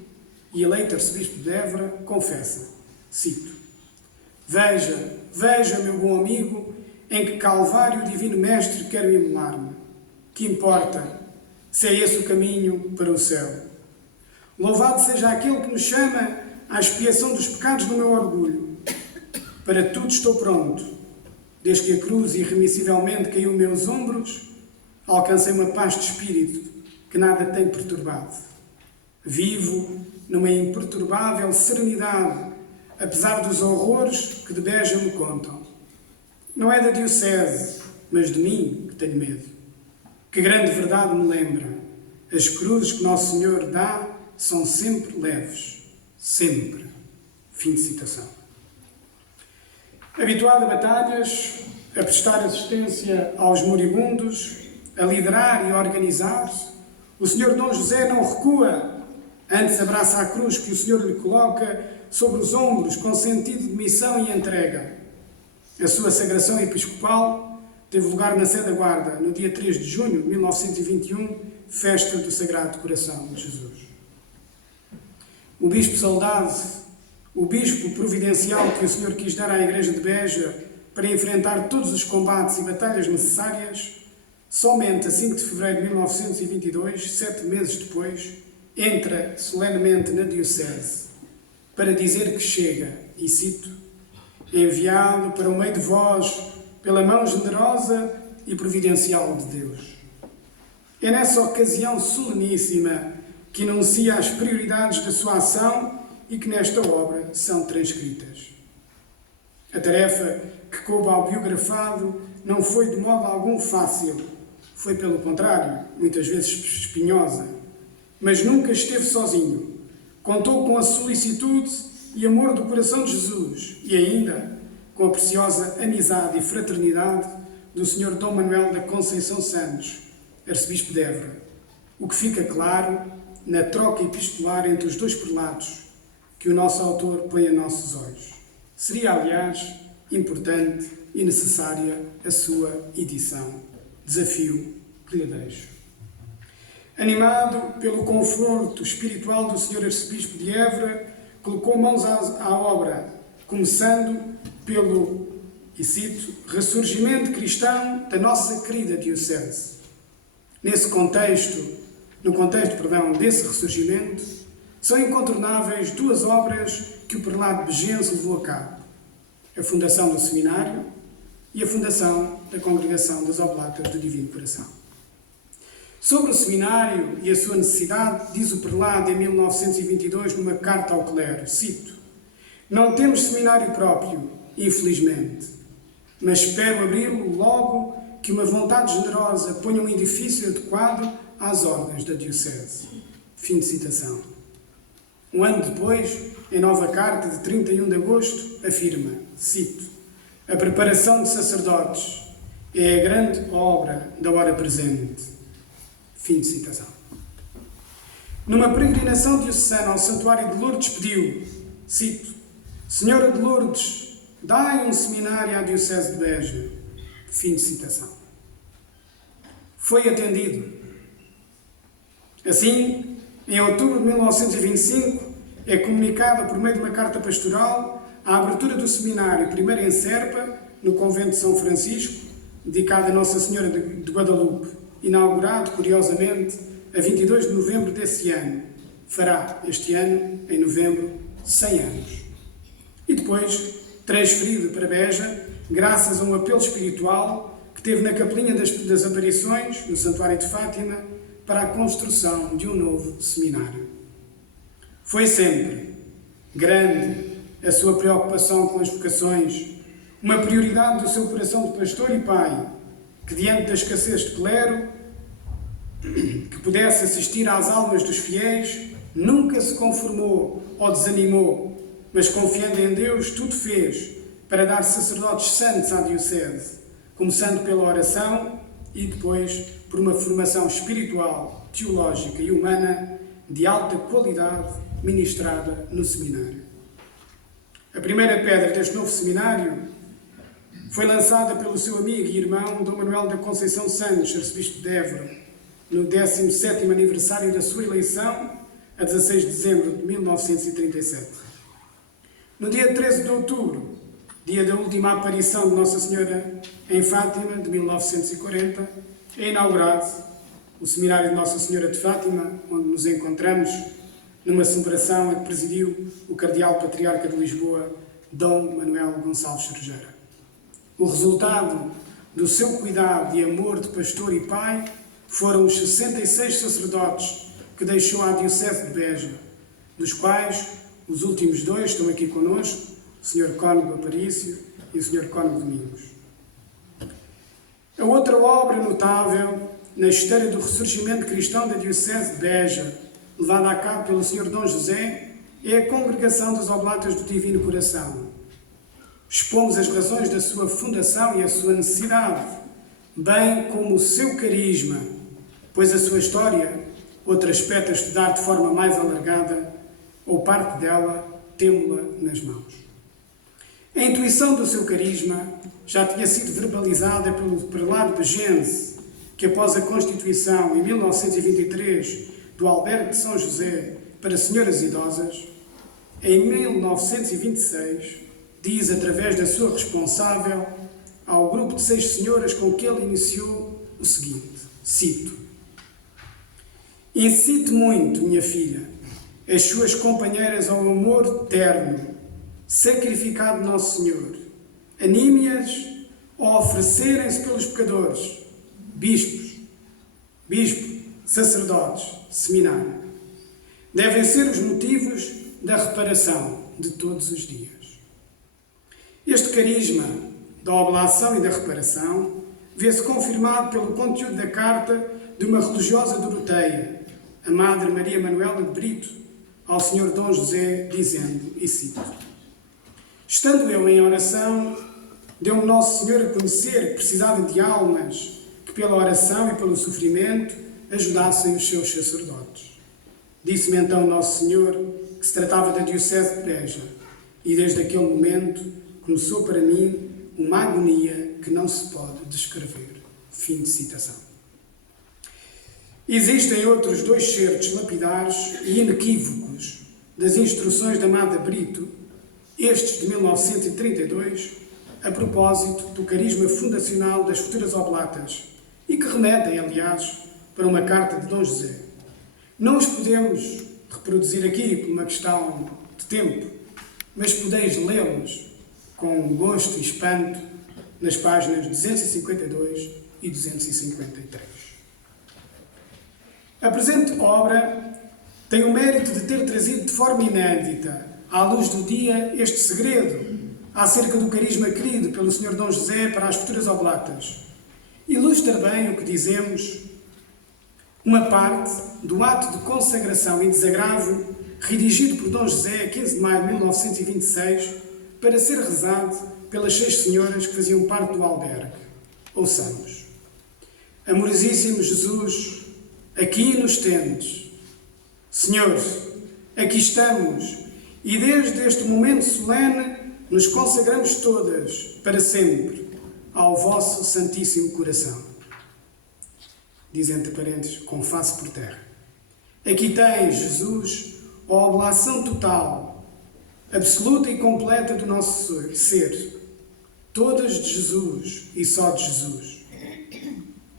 e eleito arcebispo de Évora, confessa, cito: Veja, meu bom amigo, em que calvário o divino mestre quero imolar-me. Que importa, se é esse o caminho para o céu. Louvado seja aquele que me chama à expiação dos pecados do meu orgulho. Para tudo estou pronto. Desde que a cruz irremissivelmente caiu meus ombros, alcancei uma paz de espírito que nada tem perturbado. Vivo numa imperturbável serenidade, apesar dos horrores que de Beja me contam. Não é da diocese, mas de mim que tenho medo. Que grande verdade me lembra. As cruzes que Nosso Senhor dá são sempre leves. Sempre. Fim de citação. Habituado a batalhas, a prestar assistência aos moribundos, a liderar e a organizar, o Sr. Dom José não recua, antes abraça a cruz que o Senhor lhe coloca sobre os ombros com sentido de missão e entrega. A sua sagração episcopal teve lugar na Sé da Guarda, no dia 3 de junho de 1921, festa do Sagrado Coração de Jesus. O bispo saudade, o bispo providencial que o Senhor quis dar à Igreja de Beja para enfrentar todos os combates e batalhas necessárias, somente a 5 de fevereiro de 1922, 7 meses depois, entra solenemente na diocese para dizer que chega, e cito, enviado para o meio de vós pela mão generosa e providencial de Deus. É nessa ocasião soleníssima que enuncia as prioridades da sua ação e que nesta obra são transcritas. A tarefa que coube ao biografado não foi de modo algum fácil, foi pelo contrário, muitas vezes espinhosa, mas nunca esteve sozinho. Contou com a solicitude e amor do coração de Jesus e ainda com a preciosa amizade e fraternidade do Sr. Dom Manuel da Conceição Santos, arcebispo de Évora, o que fica claro na troca epistolar entre os dois prelados que o nosso autor põe a nossos olhos. Seria, aliás, importante e necessária a sua edição. Desafio que lhe deixo. Animado pelo conforto espiritual do Sr. Arcebispo de Évora, colocou mãos à obra, começando pelo, e cito, ressurgimento cristão da nossa querida Diocese. No contexto desse ressurgimento, são incontornáveis duas obras que o prelado begense levou a cabo: a fundação do seminário e a fundação da Congregação das Oblatas do Divino Coração. Sobre o seminário e a sua necessidade, diz o prelado em 1922 numa carta ao clero, cito: não temos seminário próprio, infelizmente, mas espero abri-lo logo que uma vontade generosa ponha um edifício adequado às ordens da Diocese. Fim de citação. Um ano depois, em nova carta de 31 de agosto, afirma, cito: a preparação de sacerdotes é a grande obra da hora presente. Fim de citação. Numa peregrinação diocesana ao Santuário de Lourdes pediu, cito: Senhora de Lourdes, dai um seminário à Diocese de Beja. Fim de citação. Foi atendido. Assim, em outubro de 1925, é comunicada por meio de uma carta pastoral a abertura do seminário, primeiro em Serpa, no convento de São Francisco, dedicado a Nossa Senhora de Guadalupe, inaugurado, curiosamente, a 22 de novembro desse ano. Fará, este ano, em novembro, 100 anos. E depois, transferido para Beja, graças a um apelo espiritual que teve na Capelinha das Aparições, no Santuário de Fátima, para a construção de um novo seminário. Foi sempre grande a sua preocupação com as vocações, uma prioridade do seu coração de pastor e pai, que diante da escassez de clero, que pudesse assistir às almas dos fiéis, nunca se conformou ou desanimou, mas confiando em Deus, tudo fez para dar sacerdotes santos à Diocese, começando pela oração e depois por uma formação espiritual, teológica e humana de alta qualidade ministrada no seminário. A primeira pedra deste novo seminário foi lançada pelo seu amigo e irmão Dom Manuel da Conceição Santos, arcebispo de Évora, no 17º aniversário da sua eleição, a 16 de dezembro de 1937. No dia 13 de outubro, dia da última aparição de Nossa Senhora em Fátima, de 1940, é inaugurado o Seminário de Nossa Senhora de Fátima, onde nos encontramos numa celebração a que presidiu o Cardeal Patriarca de Lisboa, Dom Manuel Gonçalves Cerejeira. O resultado do seu cuidado e amor de pastor e pai foram os 66 sacerdotes que deixou à Diocese de Beja, dos quais os últimos 2 estão aqui connosco, o Sr. Cônego Aparício e o Sr. Cônego Domingos. A outra obra notável na história do ressurgimento cristão da Diocese de Beja, levada a cabo pelo Sr. Dom José, é a Congregação das Oblatas do Divino Coração. Expomos as razões da sua fundação e a sua necessidade, bem como o seu carisma, pois a sua história, outro aspecto a estudar de forma mais alargada, ou parte dela, temo-la nas mãos. A intuição do seu carisma já tinha sido verbalizada pelo prelado begense, que após a constituição, em 1923, do Albergue de São José para senhoras idosas, em 1926, diz, através da sua responsável, ao grupo de 6 senhoras com que ele iniciou o seguinte, cito: incite muito, minha filha, as suas companheiras ao amor terno, sacrificado Nosso Senhor. Anime-as a oferecerem-se pelos pecadores, bispo, sacerdotes, seminário. Devem ser os motivos da reparação de todos os dias. Este carisma da oblação e da reparação vê-se confirmado pelo conteúdo da carta de uma religiosa doroteia, a Madre Maria Manuela de Brito, ao Sr. Dom José, dizendo, e cito: estando eu em oração, deu-me Nosso Senhor a conhecer que precisava de almas que pela oração e pelo sofrimento ajudassem os seus sacerdotes. Disse-me então Nosso Senhor que se tratava da Diocese de Beja, e desde aquele momento começou para mim uma agonia que não se pode descrever. Fim de citação. Existem outros 2 certos lapidares e inequívocos das instruções da Amada Brito, estes de 1932, a propósito do carisma fundacional das futuras oblatas, e que remetem, aliás, para uma carta de Dom José. Não os podemos reproduzir aqui por uma questão de tempo, mas podeis lê-los com gosto e espanto nas páginas 252 e 253. A presente obra tem o mérito de ter trazido de forma inédita, à luz do dia, este segredo acerca do carisma querido pelo Sr. Dom José para as futuras oblatas. Ilustra bem o que dizemos, uma parte do ato de consagração e desagravo redigido por Dom José a 15 de maio de 1926 para ser rezado pelas 6 senhoras que faziam parte do albergue. Ouçamos. Amorosíssimo Jesus, aqui nos tendes. Senhor, aqui estamos e desde este momento solene nos consagramos todas, para sempre, ao vosso Santíssimo Coração. Diz entre parênteses, com face por terra. Aqui tens, Jesus, a oblação total, absoluta e completa do nosso ser, todas de Jesus e só de Jesus.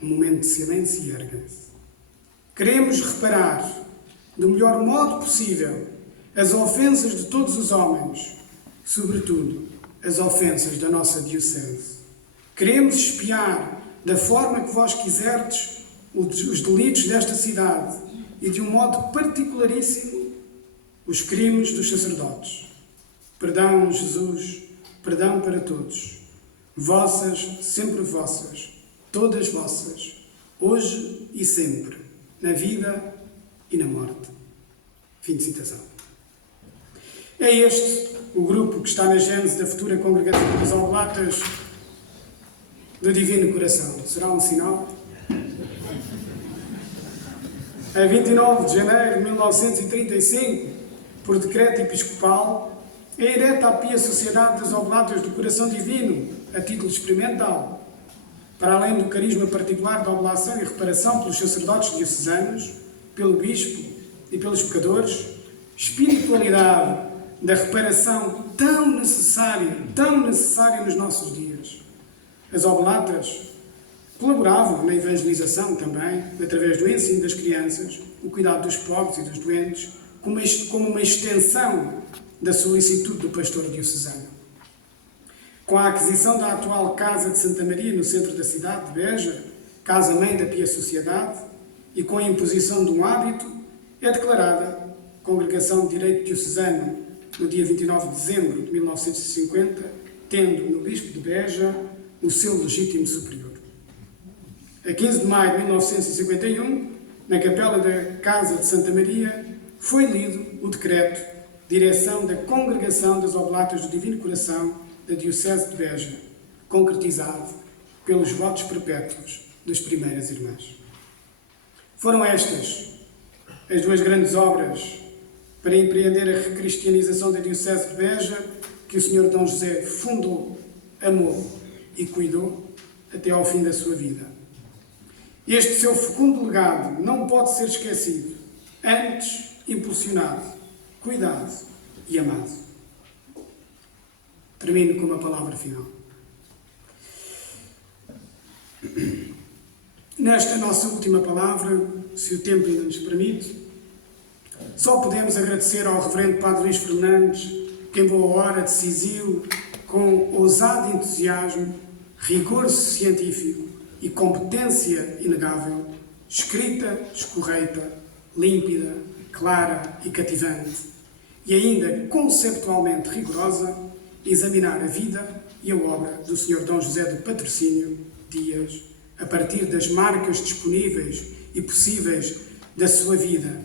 Um momento de silêncio e erga-se. Queremos reparar, do melhor modo possível, as ofensas de todos os homens, sobretudo as ofensas da nossa Diocese. Queremos espiar, da forma que vós quiserdes, os delitos desta cidade e, de um modo particularíssimo, os crimes dos sacerdotes. Perdão, Jesus, perdão para todos. Vossas, sempre vossas, todas vossas, hoje e sempre, na vida e na morte. Fim de citação. É este o grupo que está na gênese da futura Congregação das Oblatas do Divino Coração. Será um sinal? A 29 de janeiro de 1935, por decreto episcopal, é ereta a Pia Sociedade das Oblatas do Coração Divino, a título experimental, para além do carisma particular da oblação e reparação pelos sacerdotes diocesanos, pelo bispo e pelos pecadores, espiritualidade da reparação tão necessária nos nossos dias. As oblatas colaboravam na evangelização também, através do ensino das crianças, o cuidado dos pobres e dos doentes, como uma extensão da solicitude do pastor diocesano. Com a aquisição da atual Casa de Santa Maria, no centro da cidade de Beja, casa-mãe da Pia Sociedade, e com a imposição de um hábito, é declarada Congregação de Direito Diocesano no dia 29 de dezembro de 1950, tendo no Bispo de Beja o seu legítimo superior. A 15 de maio de 1951, na capela da Casa de Santa Maria, foi lido o decreto de direção da Congregação das Oblatas do Divino Coração da Diocese de Beja, concretizado pelos votos perpétuos das primeiras irmãs. Foram estas as 2 grandes obras para empreender a recristianização da Diocese de Beja que o Sr. Dom José fundou, amou e cuidou até ao fim da sua vida. Este seu fecundo legado não pode ser esquecido, antes impulsionado, cuidado e amado. Termino com uma palavra final. Nesta nossa última palavra, se o tempo ainda nos permite, só podemos agradecer ao Reverendo Padre Luís Fernandes, que em boa hora decidiu, com ousado entusiasmo, rigor científico e competência inegável, escrita, escorreita, límpida, clara e cativante, e ainda conceptualmente rigorosa, examinar a vida e a obra do Sr. Dom José do Patrocínio Dias, a partir das marcas disponíveis e possíveis da sua vida,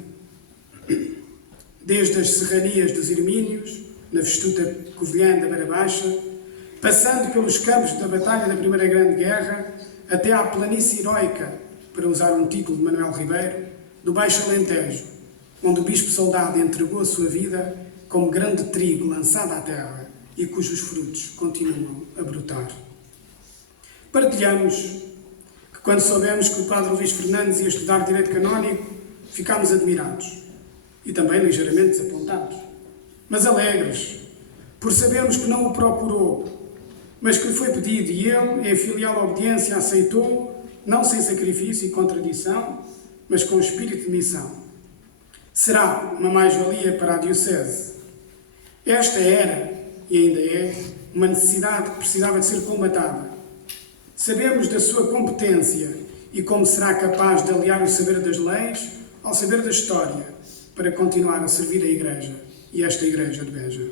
desde as serranias dos Hermínios, na vestuta covilhã da Beira Baixa, passando pelos campos da Batalha da Primeira Grande Guerra, até à planície heroica, para usar um título de Manuel Ribeiro, do Baixo Alentejo, onde o bispo soldado entregou a sua vida como grande trigo lançado à terra e cujos frutos continuam a brotar. Partilhamos que quando soubemos que o padre Luís Fernandes ia estudar Direito Canónico, ficámos admirados e também ligeiramente desapontados, mas alegres, por sabermos que não o procurou, mas que lhe foi pedido e ele, em filial obediência, aceitou, não sem sacrifício e contradição, mas com espírito de missão. Será uma mais-valia para a Diocese. Esta era, e ainda é, uma necessidade que precisava de ser combatada. Sabemos da sua competência e como será capaz de aliar o saber das leis ao saber da história para continuar a servir a Igreja e esta Igreja de Beja.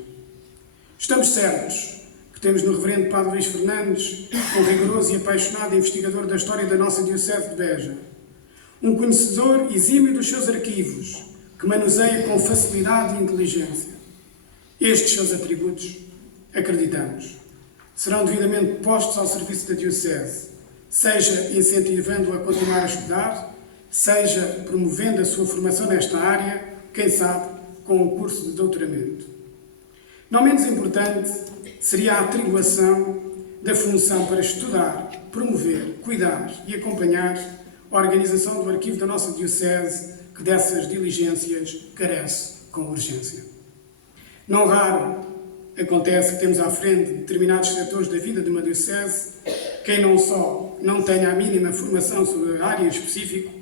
Estamos certos que temos no Reverendo Padre Luís Fernandes um rigoroso e apaixonado investigador da história da nossa Diocese de Beja, um conhecedor exímio dos seus arquivos, que manuseia com facilidade e inteligência. Estes seus atributos, acreditamos, serão devidamente postos ao serviço da Diocese, seja incentivando-o a continuar a estudar, seja promovendo a sua formação nesta área, quem sabe, com um curso de doutoramento. Não menos importante seria a atribuição da função para estudar, promover, cuidar e acompanhar a organização do arquivo da nossa Diocese, que dessas diligências carece com urgência. Não raro acontece que temos à frente determinados setores da vida de uma Diocese quem não só não tenha a mínima formação sobre a área em específico,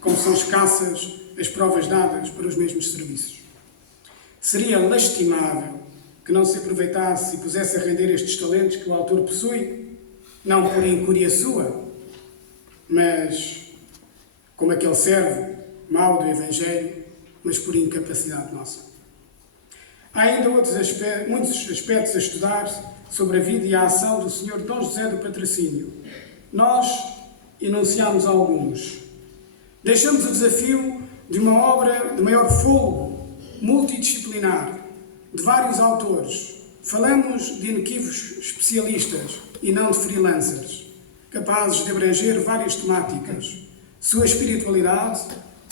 como são escassas as provas dadas para os mesmos serviços. Seria lastimável que não se aproveitasse e pusesse a render estes talentos que o autor possui, não por incúria sua, mas como aquele servo mau do Evangelho, mas por incapacidade nossa. Há ainda muitos aspectos a estudar sobre a vida e a ação do Sr. Dom José do Patrocínio. Nós enunciamos alguns. Deixamos o desafio de uma obra de maior fôlego, multidisciplinar, de vários autores. Falamos de inequívocos especialistas e não de freelancers, capazes de abranger várias temáticas. Sua espiritualidade,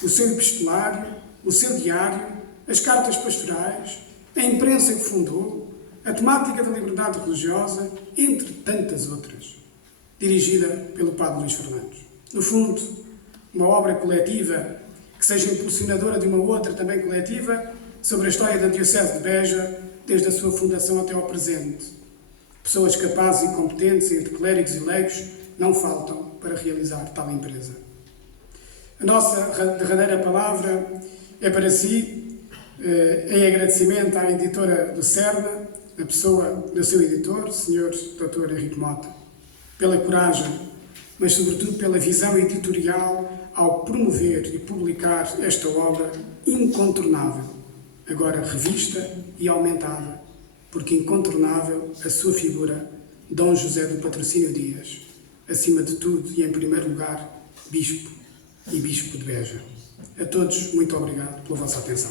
o seu epistolário, o seu diário, as cartas pastorais, a imprensa que fundou, a temática da liberdade religiosa, entre tantas outras, dirigida pelo Padre Luís Fernandes. No fundo, uma obra coletiva que seja impulsionadora de uma outra também coletiva sobre a história da Diocese de Beja, desde a sua fundação até ao presente. Pessoas capazes e competentes, entre clérigos e leigos, não faltam para realizar tal empresa. A nossa derradeira palavra é para si, em agradecimento à editora do Cerna, na pessoa do seu editor, Sr. Dr. Henrique Mota, pela coragem, mas sobretudo pela visão editorial ao promover e publicar esta obra incontornável, agora revista e aumentada, porque incontornável a sua figura, Dom José do Patrocínio Dias, acima de tudo e em primeiro lugar, Bispo e Bispo de Beja. A todos, muito obrigado pela vossa atenção.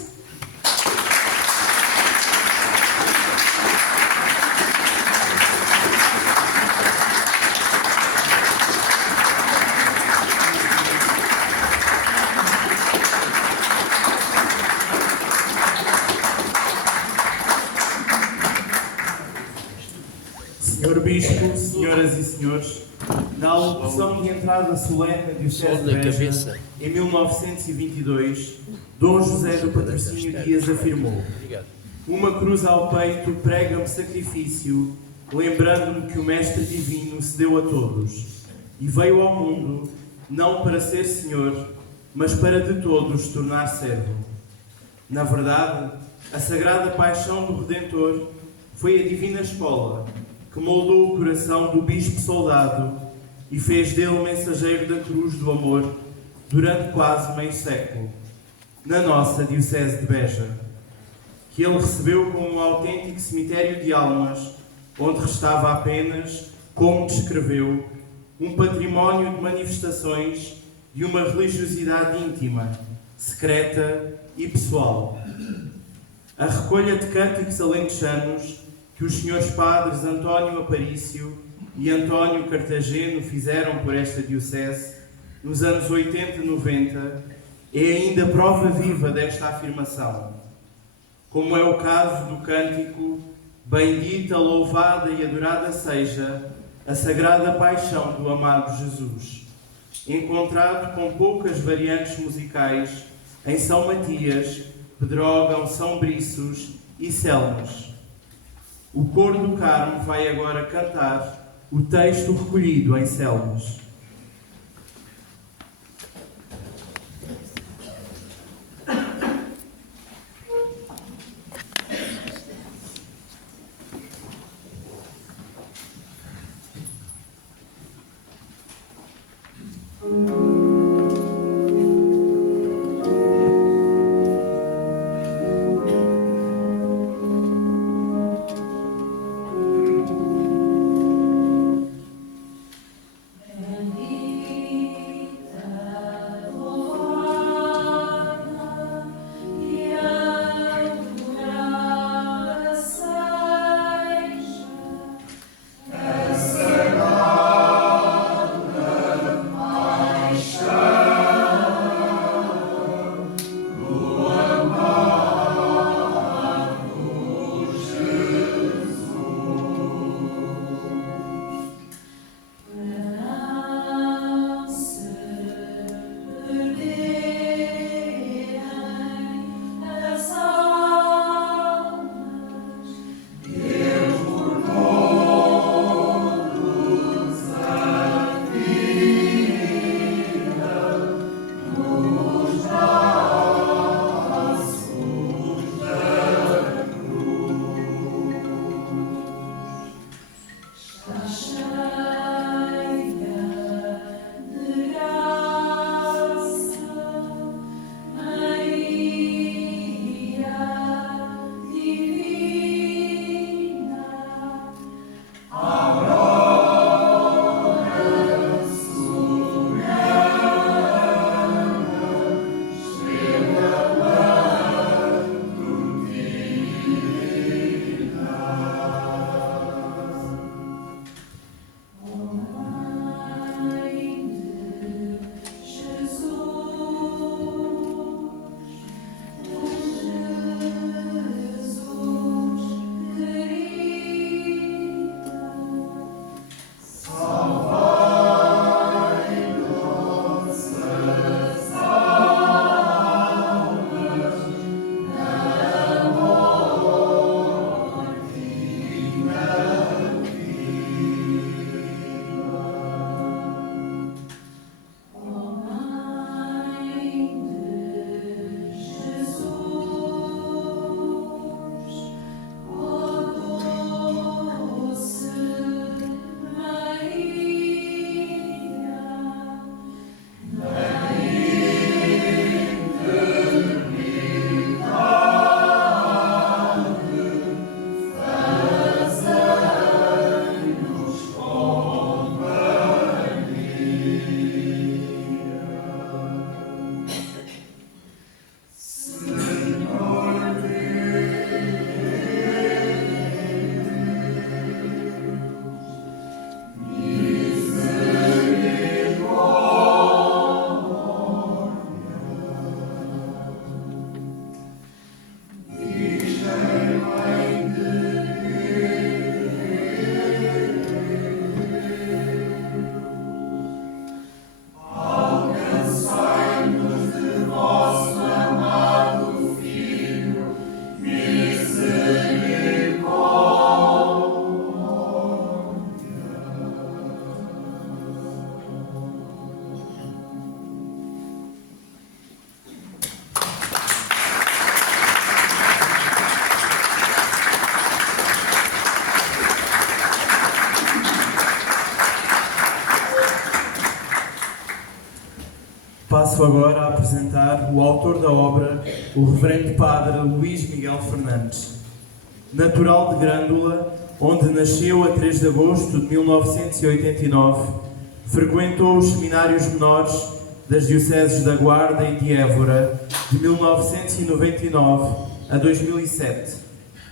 Senhor Bispo, senhoras e senhores, na alocução de entrada solene da Diocese de Beja, em 1922, Dom José do Patrocínio Dias afirmou: "Uma cruz ao peito prega-me sacrifício, lembrando-me que o Mestre Divino se deu a todos, e veio ao mundo, não para ser Senhor, mas para de todos tornar servo. Na verdade, a sagrada paixão do Redentor foi a divina escola, que moldou o coração do bispo soldado e fez dele mensageiro da cruz do amor durante quase meio século, na nossa Diocese de Beja, que ele recebeu como um autêntico cemitério de almas, onde restava apenas, como descreveu, um património de manifestações de uma religiosidade íntima, secreta e pessoal. A recolha de cânticos alentejanos que os senhores padres António Aparício e António Cartageno fizeram por esta Diocese nos anos 80 e 90 é ainda prova viva desta afirmação, como é o caso do cântico Bendita, louvada e adorada seja a sagrada paixão do amado Jesus, encontrado com poucas variantes musicais em São Matias, Pedrógão, São Briços e Selmas. O coro do Carmo vai agora cantar o texto recolhido em Selmas. Passo agora a apresentar o autor da obra, o Reverendo Padre Luís Miguel Fernandes. Natural de Grândola, onde nasceu a 3 de agosto de 1989, frequentou os seminários menores das dioceses da Guarda e de Évora de 1999 a 2007,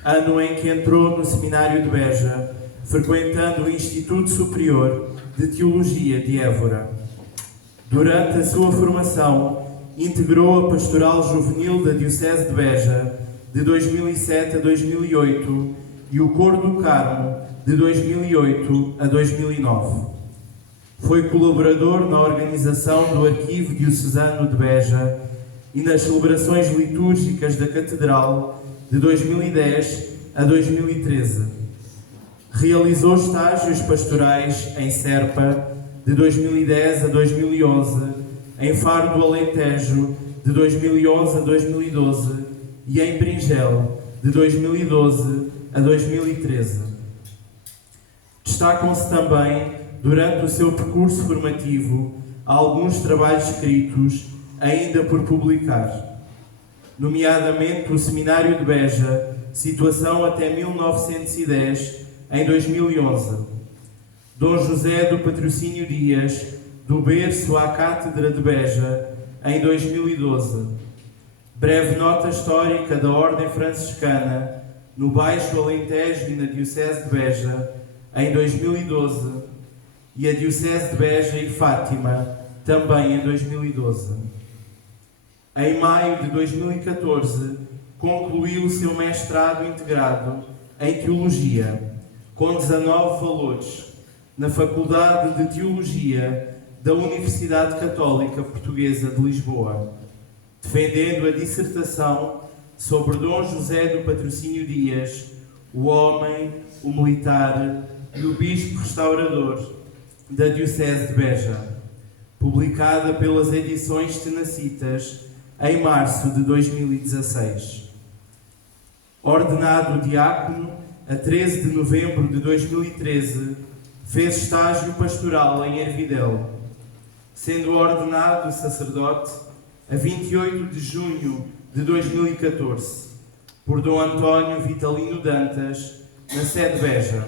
ano em que entrou no seminário de Beja, frequentando o Instituto Superior de Teologia de Évora. Durante a sua formação, integrou a Pastoral Juvenil da Diocese de Beja de 2007 a 2008 e o Coro do Carmo de 2008 a 2009. Foi colaborador na organização do Arquivo Diocesano de Beja e nas celebrações litúrgicas da Catedral de 2010 a 2013. Realizou estágios pastorais em Serpa de 2010 a 2011, em Faro do Alentejo de 2011 a 2012 e em Bringel de 2012 a 2013. Destacam-se também, durante o seu percurso formativo, alguns trabalhos escritos ainda por publicar, nomeadamente o Seminário de Beja, situação até 1910, em 2011, Dom José do Patrocínio Dias, do berço à Cátedra de Beja, em 2012, breve nota histórica da Ordem Franciscana, no Baixo Alentejo e na Diocese de Beja, em 2012, e a Diocese de Beja e Fátima, também em 2012. Em maio de 2014, concluiu o seu mestrado integrado em Teologia, com 19 valores, na Faculdade de Teologia da Universidade Católica Portuguesa de Lisboa, defendendo a dissertação sobre Dom José do Patrocínio Dias, o homem, o militar e o bispo restaurador da Diocese de Beja, publicada pelas edições Tenacitas em março de 2016. Ordenado diácono a 13 de novembro de 2013, fez estágio pastoral em Ervidel, sendo ordenado sacerdote a 28 de junho de 2014, por Dom António Vitalino Dantas, na sede Beja.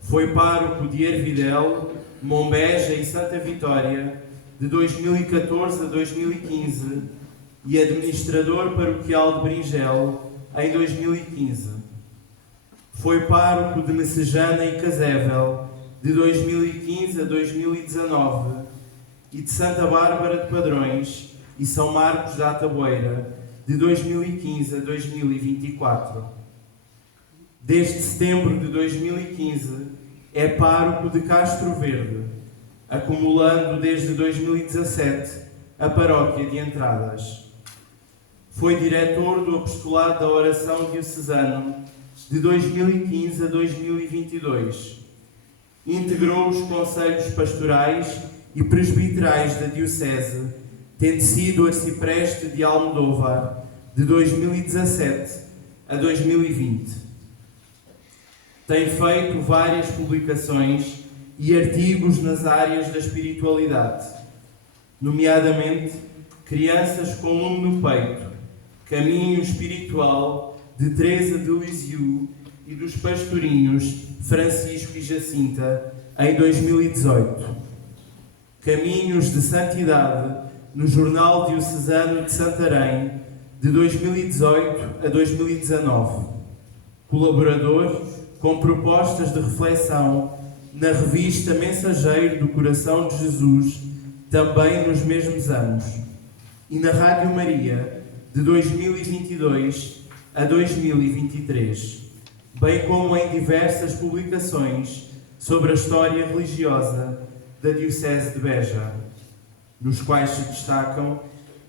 Foi pároco de Ervidel, Mombeja e Santa Vitória de 2014 a 2015 e administrador paroquial de Bringel em 2015. Foi pároco de Messejana e Casével de 2015 a 2019 e de Santa Bárbara de Padrões e São Marcos da Ataboeira de 2015 a 2024. Desde setembro de 2015 é pároco de Castro Verde, acumulando desde 2017 a paróquia de Entradas. Foi diretor do Apostolado da Oração Diocesano de 2015 a 2022. Integrou os conselhos pastorais e presbiterais da Diocese, tendo sido arcipreste de Almodóvar de 2017 a 2020. Tem feito várias publicações e artigos nas áreas da espiritualidade, nomeadamente Crianças com um no Peito, Caminho Espiritual de Teresa de Lisieux e dos Pastorinhos Francisco e Jacinta, em 2018. Caminhos de Santidade, no Jornal Diocesano de Santarém, de 2018 a 2019. Colaborador com propostas de reflexão na revista Mensageiro do Coração de Jesus, também nos mesmos anos. E na Rádio Maria, de 2022 a 2023, bem como em diversas publicações sobre a história religiosa da Diocese de Beja, nos quais se destacam,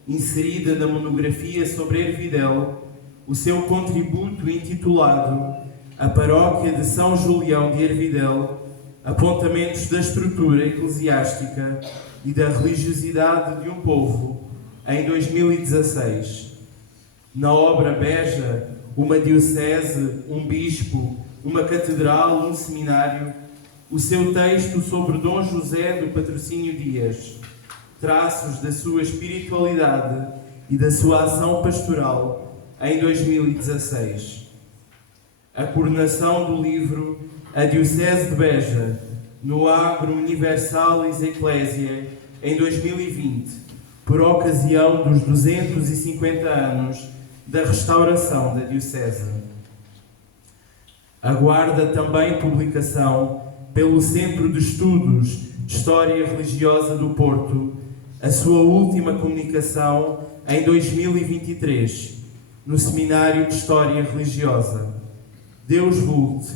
inserida na monografia sobre Ervidel, o seu contributo intitulado A Paróquia de São Julião de Ervidel, Apontamentos da Estrutura Eclesiástica e da Religiosidade de um Povo, em 2016. Na obra Beja, uma diocese, um bispo, uma catedral, um seminário, o seu texto sobre Dom José do Patrocínio Dias, traços da sua espiritualidade e da sua ação pastoral, em 2016. A coordenação do livro A Diocese de Beja, no Agro Universalis Ecclesiae, em 2020, por ocasião dos 250 anos da restauração da Diocese. Aguarda também publicação pelo Centro de Estudos de História Religiosa do Porto a sua última comunicação em 2023, no Seminário de História Religiosa. Deus Vult,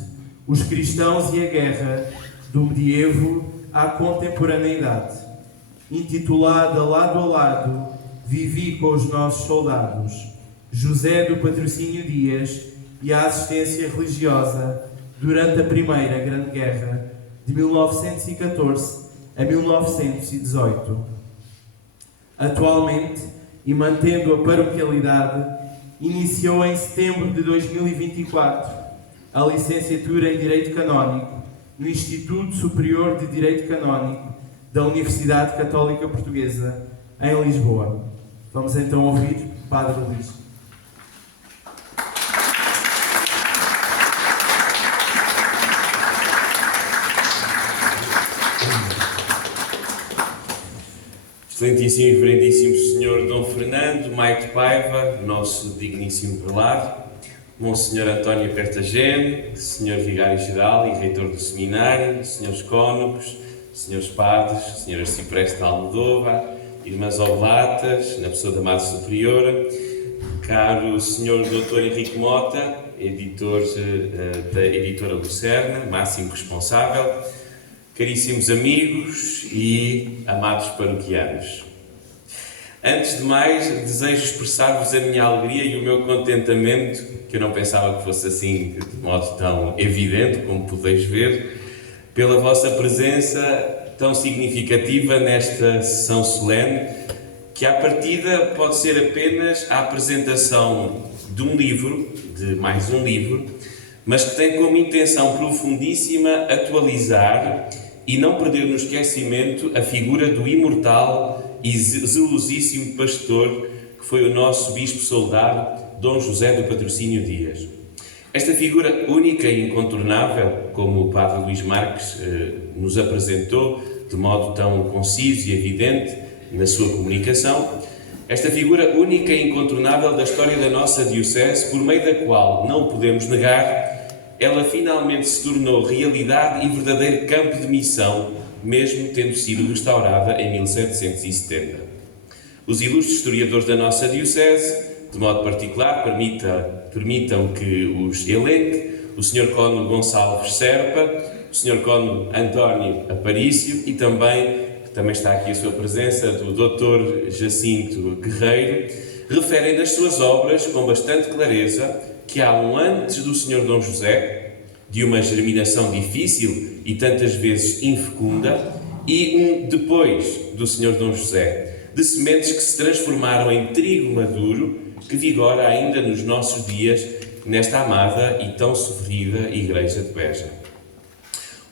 os cristãos e a guerra, do medievo à contemporaneidade, intitulada Lado a Lado, Vivi com os Nossos Soldados, José do Patrocínio Dias e a Assistência Religiosa durante a Primeira Grande Guerra, de 1914 a 1918. Atualmente, e mantendo a paroquialidade, iniciou em setembro de 2024 a licenciatura em Direito Canónico no Instituto Superior de Direito Canónico da Universidade Católica Portuguesa, em Lisboa. Vamos então ouvir o Padre Luís. Excelentíssimo e reverendíssimo Senhor Dom Fernando Maite Paiva, nosso digníssimo prelado, Monsenhor António Cartagena, Senhor Vigário-Geral e Reitor do Seminário, Senhores Cônegos, Senhores Padres, Senhoras Cipreste de Almodóvar, Irmãs Oblatas, na pessoa da Madre Superiora, caro Senhor Dr. Henrique Mota, editor da Editora Lucerna, máximo responsável, caríssimos amigos e amados paroquianos. Antes de mais, desejo expressar-vos a minha alegria e o meu contentamento, que eu não pensava que fosse assim de modo tão evidente como podeis ver, pela vossa presença tão significativa nesta sessão solene, que à partida pode ser apenas a apresentação de um livro, de mais um livro, mas que tem como intenção profundíssima atualizar e não perder no esquecimento a figura do imortal e zelosíssimo pastor que foi o nosso Bispo Soldado, Dom José do Patrocínio Dias. Esta figura única e incontornável, como o Padre Luís Marques nos apresentou de modo tão conciso e evidente na sua comunicação, esta figura única e incontornável da história da nossa Diocese, por meio da qual, não podemos negar, ela finalmente se tornou realidade e verdadeiro campo de missão, mesmo tendo sido restaurada em 1770. Os ilustres historiadores da nossa Diocese, de modo particular, permitam que os elenque o Sr. Cônego Gonçalves Serpa, o Sr. Cônego António Aparício e também está aqui a sua presença, do Dr. Jacinto Guerreiro, referem nas suas obras, com bastante clareza, que há um antes do Sr. Dom José, de uma germinação difícil e tantas vezes infecunda, e um depois do Sr. Dom José, de sementes que se transformaram em trigo maduro, que vigora ainda nos nossos dias, nesta amada e tão sofrida Igreja de Beja.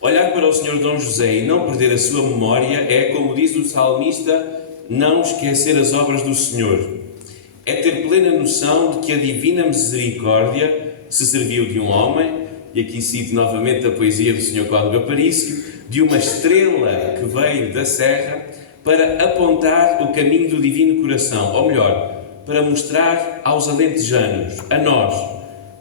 Olhar para o Sr. Dom José e não perder a sua memória é, como diz o salmista, não esquecer as obras do Senhor. É ter plena noção de que a divina misericórdia se serviu de um homem, e aqui cito novamente a poesia do Sr. Cônego Aparício, de uma estrela que veio da serra para apontar o caminho do divino coração, ou melhor, para mostrar aos alentejanos, a nós,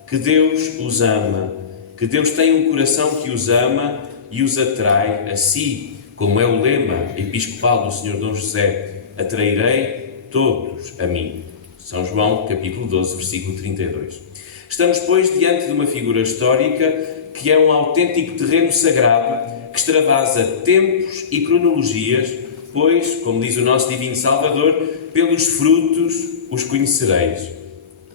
que Deus os ama, que Deus tem um coração que os ama e os atrai a si, como é o lema episcopal do Sr. Dom José: atrairei todos a mim. São João, capítulo 12, versículo 32. Estamos, pois, diante de uma figura histórica que é um autêntico terreno sagrado que extravasa tempos e cronologias, pois, como diz o nosso Divino Salvador, pelos frutos os conhecereis.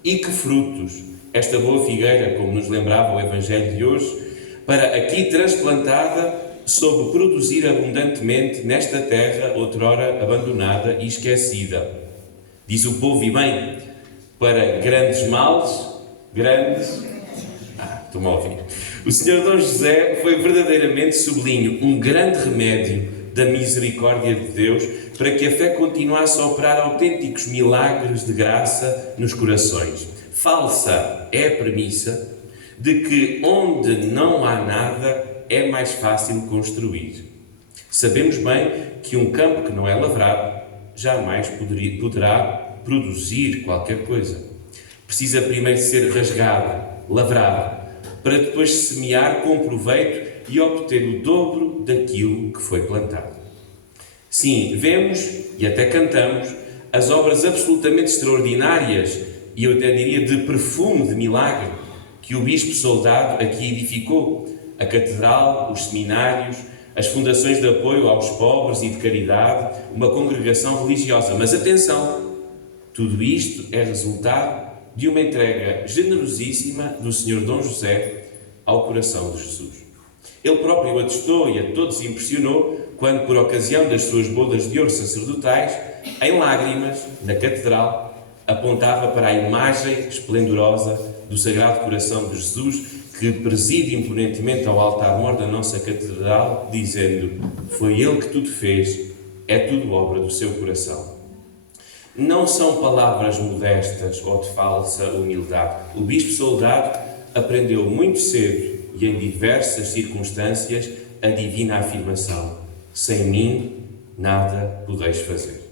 E que frutos! Esta boa figueira, como nos lembrava o Evangelho de hoje, para aqui transplantada, soube produzir abundantemente nesta terra outrora abandonada e esquecida. Diz o povo, e bem, para grandes males, estou-me a ouvir. O Sr. Dom José foi verdadeiramente, sublinho, um grande remédio da misericórdia de Deus para que a fé continuasse a operar autênticos milagres de graça nos corações. Falsa é a premissa de que onde não há nada é mais fácil construir. Sabemos bem que um campo que não é lavrado jamais poderá produzir qualquer coisa. Precisa primeiro ser rasgado, lavrado, para depois semear com proveito e obter o dobro daquilo que foi plantado. Sim, vemos e até cantamos as obras absolutamente extraordinárias e eu até diria de perfume de milagre que o Bispo Soldado aqui edificou. A catedral, os seminários, as fundações de apoio aos pobres e de caridade, uma congregação religiosa. Mas atenção, tudo isto é resultado de uma entrega generosíssima do Sr. Dom José ao coração de Jesus. Ele próprio atestou e a todos impressionou quando, por ocasião das suas bodas de ouro sacerdotais, em lágrimas, na catedral, apontava para a imagem esplendorosa do Sagrado Coração de Jesus, que preside imponentemente ao altar-mor da nossa catedral, dizendo: foi Ele que tudo fez, é tudo obra do seu coração. Não são palavras modestas ou de falsa humildade. O Bispo Soldado aprendeu muito cedo e em diversas circunstâncias a divina afirmação: sem mim nada podeis fazer.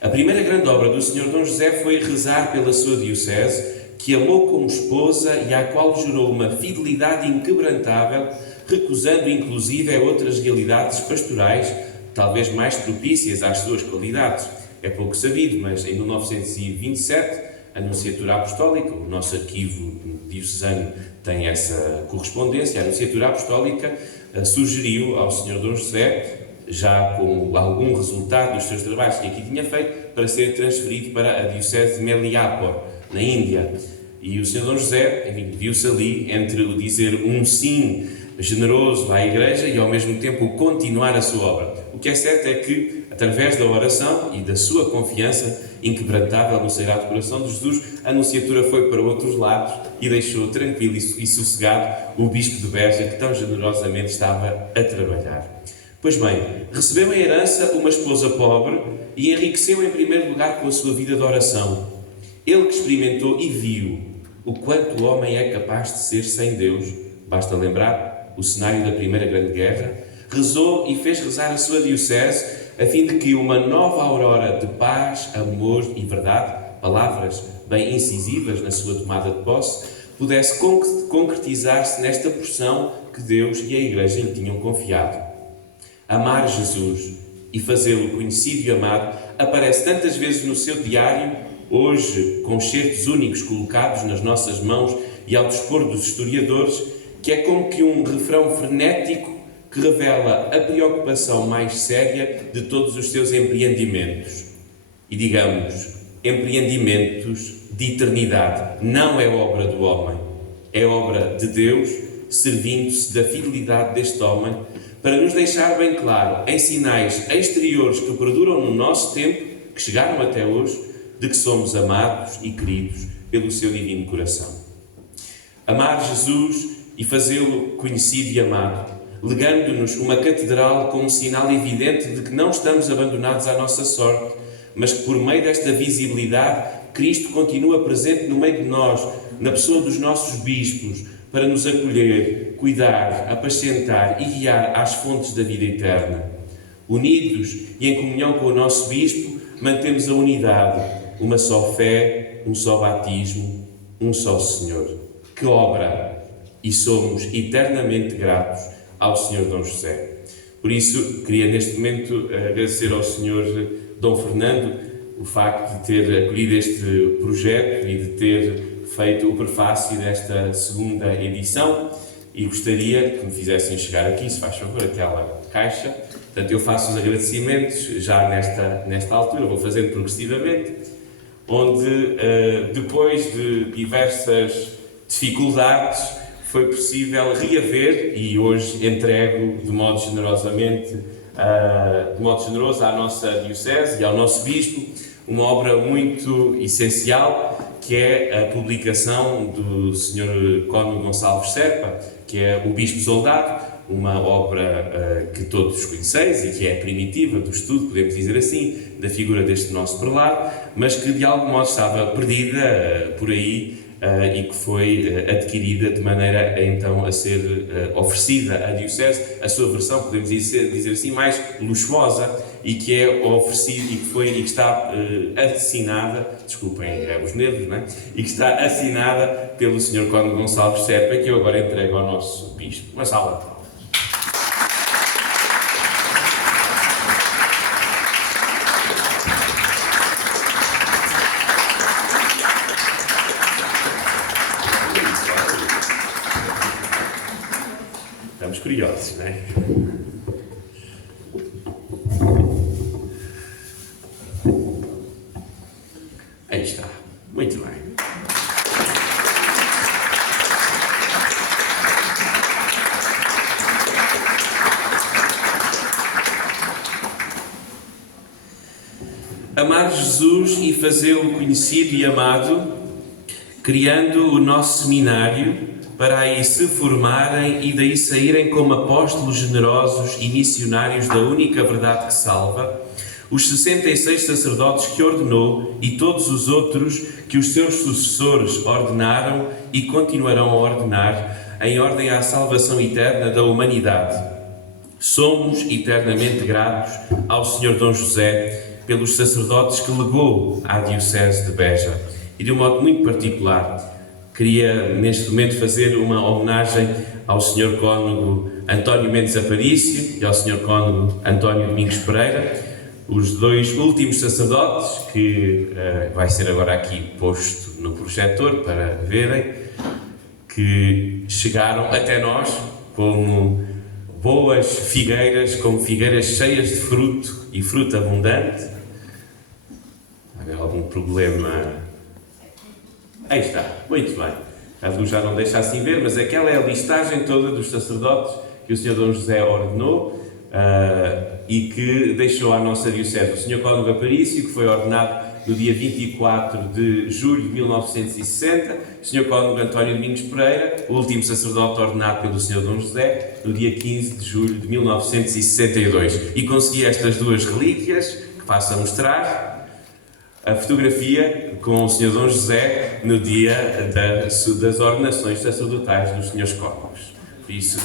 A primeira grande obra do Sr. Dom José foi rezar pela sua diocese, que amou como esposa e à qual jurou uma fidelidade inquebrantável, recusando inclusive a outras realidades pastorais, talvez mais propícias às suas qualidades. É pouco sabido, mas em 1927, a Nunciatura Apostólica, o nosso arquivo diocesano tem essa correspondência, a Nunciatura Apostólica sugeriu ao Sr. Dom José, já com algum resultado dos seus trabalhos que aqui tinha feito, para ser transferido para a Diocese de Meliápor, na Índia. E o Sr. Dom José, viu-se ali entre o dizer um sim generoso à Igreja e ao mesmo tempo continuar a sua obra. O que é certo é que, através da oração e da sua confiança inquebrantável no Sagrado Coração de Jesus, a Nunciatura foi para outros lados e deixou tranquilo e sossegado o Bispo de Beja, que tão generosamente estava a trabalhar. Pois bem, recebeu em herança uma esposa pobre e enriqueceu em primeiro lugar com a sua vida de oração. Ele que experimentou e viu o quanto o homem é capaz de ser sem Deus, basta lembrar o cenário da Primeira Grande Guerra, rezou e fez rezar a sua diocese a fim de que uma nova aurora de paz, amor e verdade, palavras bem incisivas na sua tomada de posse, pudesse concretizar-se nesta porção que Deus e a Igreja lhe tinham confiado. Amar Jesus e fazê-lo conhecido e amado aparece tantas vezes no seu diário, hoje com excertos únicos colocados nas nossas mãos e ao dispor dos historiadores, que é como que um refrão frenético que revela a preocupação mais séria de todos os seus empreendimentos. E digamos, empreendimentos de eternidade. Não é obra do homem, é obra de Deus, servindo-se da fidelidade deste homem, para nos deixar bem claro, em sinais exteriores que perduram no nosso tempo, que chegaram até hoje, de que somos amados e queridos pelo seu divino coração. Amar Jesus e fazê-lo conhecido e amado, legando-nos uma catedral como sinal evidente de que não estamos abandonados à nossa sorte, mas que por meio desta visibilidade, Cristo continua presente no meio de nós, na pessoa dos nossos bispos, para nos acolher, cuidar, apacentar e guiar às fontes da vida eterna. Unidos e em comunhão com o nosso bispo, mantemos a unidade, uma só fé, um só batismo, um só Senhor. Que obra! E somos eternamente gratos ao Sr. Dom José. Por isso, queria neste momento agradecer ao Sr. Dom Fernando o facto de ter acolhido este projeto e de ter feito o prefácio desta segunda edição e gostaria que me fizessem chegar aqui, se faz favor, aquela caixa. Portanto, eu faço os agradecimentos já nesta altura, vou fazendo progressivamente, onde depois de diversas dificuldades foi possível reaver e hoje entrego de modo generoso à nossa diocese e ao nosso bispo uma obra muito essencial, que é a publicação do Sr. Cónigo Gonçalves Serpa, que é o Bispo Soldado, uma obra que todos conheceis e que é primitiva do estudo, podemos dizer assim, da figura deste nosso prelado, mas que de algum modo estava perdida por aí e que foi adquirida de maneira então a ser oferecida à Diocese, a sua versão, podemos dizer assim, mais luxuosa, e que é oferecida e que está assinada, desculpem os nervos, não é? E que está assinada pelo Sr. Cónigo Gonçalves Serpa, que eu agora entrego ao nosso bispo. Uma salva de palmas. Estamos curiosos, não é? Aí está. Muito bem. Amar Jesus e fazê-lo conhecido e amado, criando o nosso seminário para aí se formarem e daí saírem como apóstolos generosos e missionários da única verdade que salva, os 66 sacerdotes que ordenou e todos os outros que os seus sucessores ordenaram e continuarão a ordenar em ordem à salvação eterna da humanidade. Somos eternamente gratos ao Sr. Dom José pelos sacerdotes que legou à Diocese de Beja. E de um modo muito particular, queria neste momento fazer uma homenagem ao Sr. Cônego António Mendes Aparício e ao Sr. Cônego António Domingos Pereira, os dois últimos sacerdotes que vai ser agora aqui posto no projetor para verem, que chegaram até nós como boas figueiras, como figueiras cheias de fruto e fruto abundante. Há algum problema? Aí está, muito bem. A luz já não deixa assim ver, mas aquela é a listagem toda dos sacerdotes que o Sr. Dom José ordenou e que deixou à nossa Diocese. O Sr. Cônego Aparício, que foi ordenado no dia 24 de julho de 1960, o Sr. Cônego António Domingos Pereira, o último sacerdote ordenado pelo Sr. Dom José, no dia 15 de julho de 1962. E consegui estas duas relíquias, que passo a mostrar. A fotografia com o Sr. Dom José no dia das ordenações sacerdotais dos Srs. Cônegos. Por isso,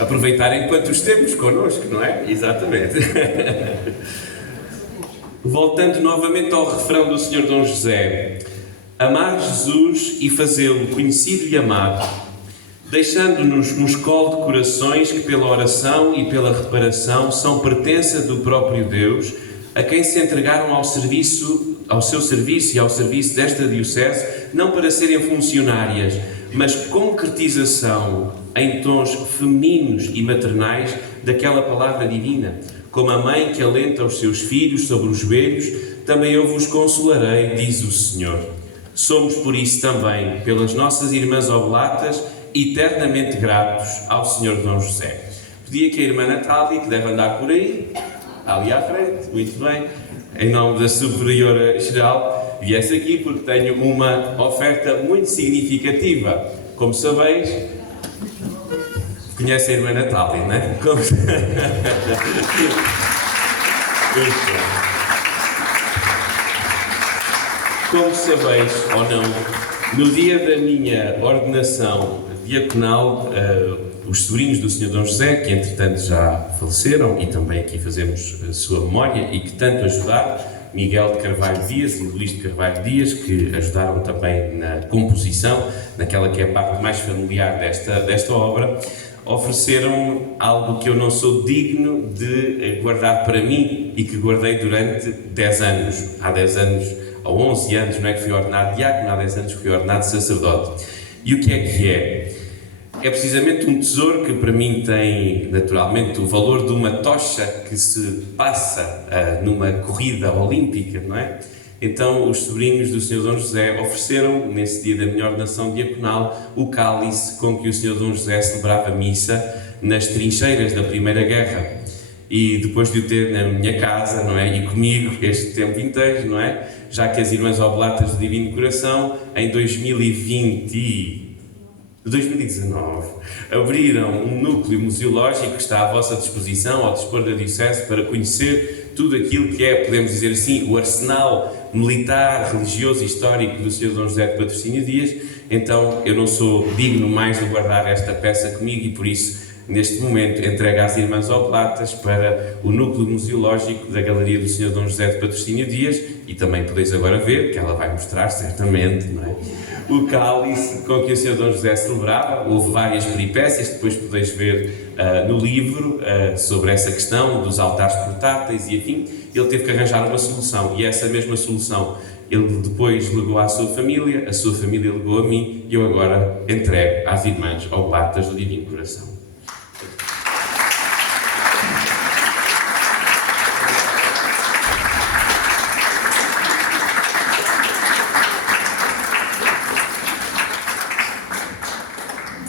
aproveitar enquanto os temos connosco, não é? Exatamente. Voltando novamente ao refrão do Sr. Dom José: amar Jesus e fazê-lo conhecido e amado, deixando-nos nos colo de corações que pela oração e pela reparação são pertença do próprio Deus, a quem se entregaram ao seu serviço e ao serviço desta Diocese, não para serem funcionárias, mas concretização em tons femininos e maternais daquela palavra divina. Como a mãe que alenta os seus filhos sobre os joelhos, também eu vos consolarei, diz o Senhor. Somos por isso também, pelas nossas irmãs oblatas, eternamente gratos ao Sr. Dom José. Pedia que a irmã Natália, que deve andar por aí, ali à frente, muito bem, em nome da Superiora Geral, viesse aqui porque tenho uma oferta muito significativa. Como sabeis, conhece a irmã Natália, não é? Como sabeis ou não, no dia da minha ordenação diaconal, os sobrinhos do Sr. Dom José, que entretanto já faleceram e também aqui fazemos a sua memória e que tanto ajudaram, Miguel de Carvalho Dias e Luís de Carvalho Dias, que ajudaram também na composição, naquela que é a parte mais familiar desta obra, ofereceram algo que eu não sou digno de guardar para mim e que guardei durante 10 anos. Há 10 anos, ou 11 anos, não é que fui ordenado diácono, há 10 anos que fui ordenado sacerdote. E o que é que é? É precisamente um tesouro que para mim tem naturalmente o valor de uma tocha que se passa numa corrida olímpica, não é? Então os sobrinhos do Sr. Dom José ofereceram, nesse dia da minha ordenação diaconal, o cálice com que o Sr. Dom José celebrava missa nas trincheiras da Primeira Guerra. E depois de o ter na minha casa, não é? E comigo este tempo inteiro, não é? Já que as Irmãs Oblatas do Divino Coração, em 2022, de 2019, abriram um núcleo museológico que está à vossa disposição, ao dispor da Diocese, para conhecer tudo aquilo que é, podemos dizer assim, o arsenal militar, religioso e histórico do Sr. Dom José de Patrocínio Dias. Então, eu não sou digno mais de guardar esta peça comigo e, por isso, neste momento, entrego às Irmãs Oblatas para o núcleo museológico da Galeria do Sr. Dom José de Patrocínio Dias, e também podeis agora ver, que ela vai mostrar, certamente, não é? O cálice com que o Sr. Dom José celebrava. Houve várias peripécias, depois podeis ver no livro sobre essa questão dos altares portáteis e afim. Ele teve que arranjar uma solução, e essa mesma solução ele depois legou à sua família, a sua família legou a mim, e eu agora entrego às Irmãs Oblatas do Divino Coração.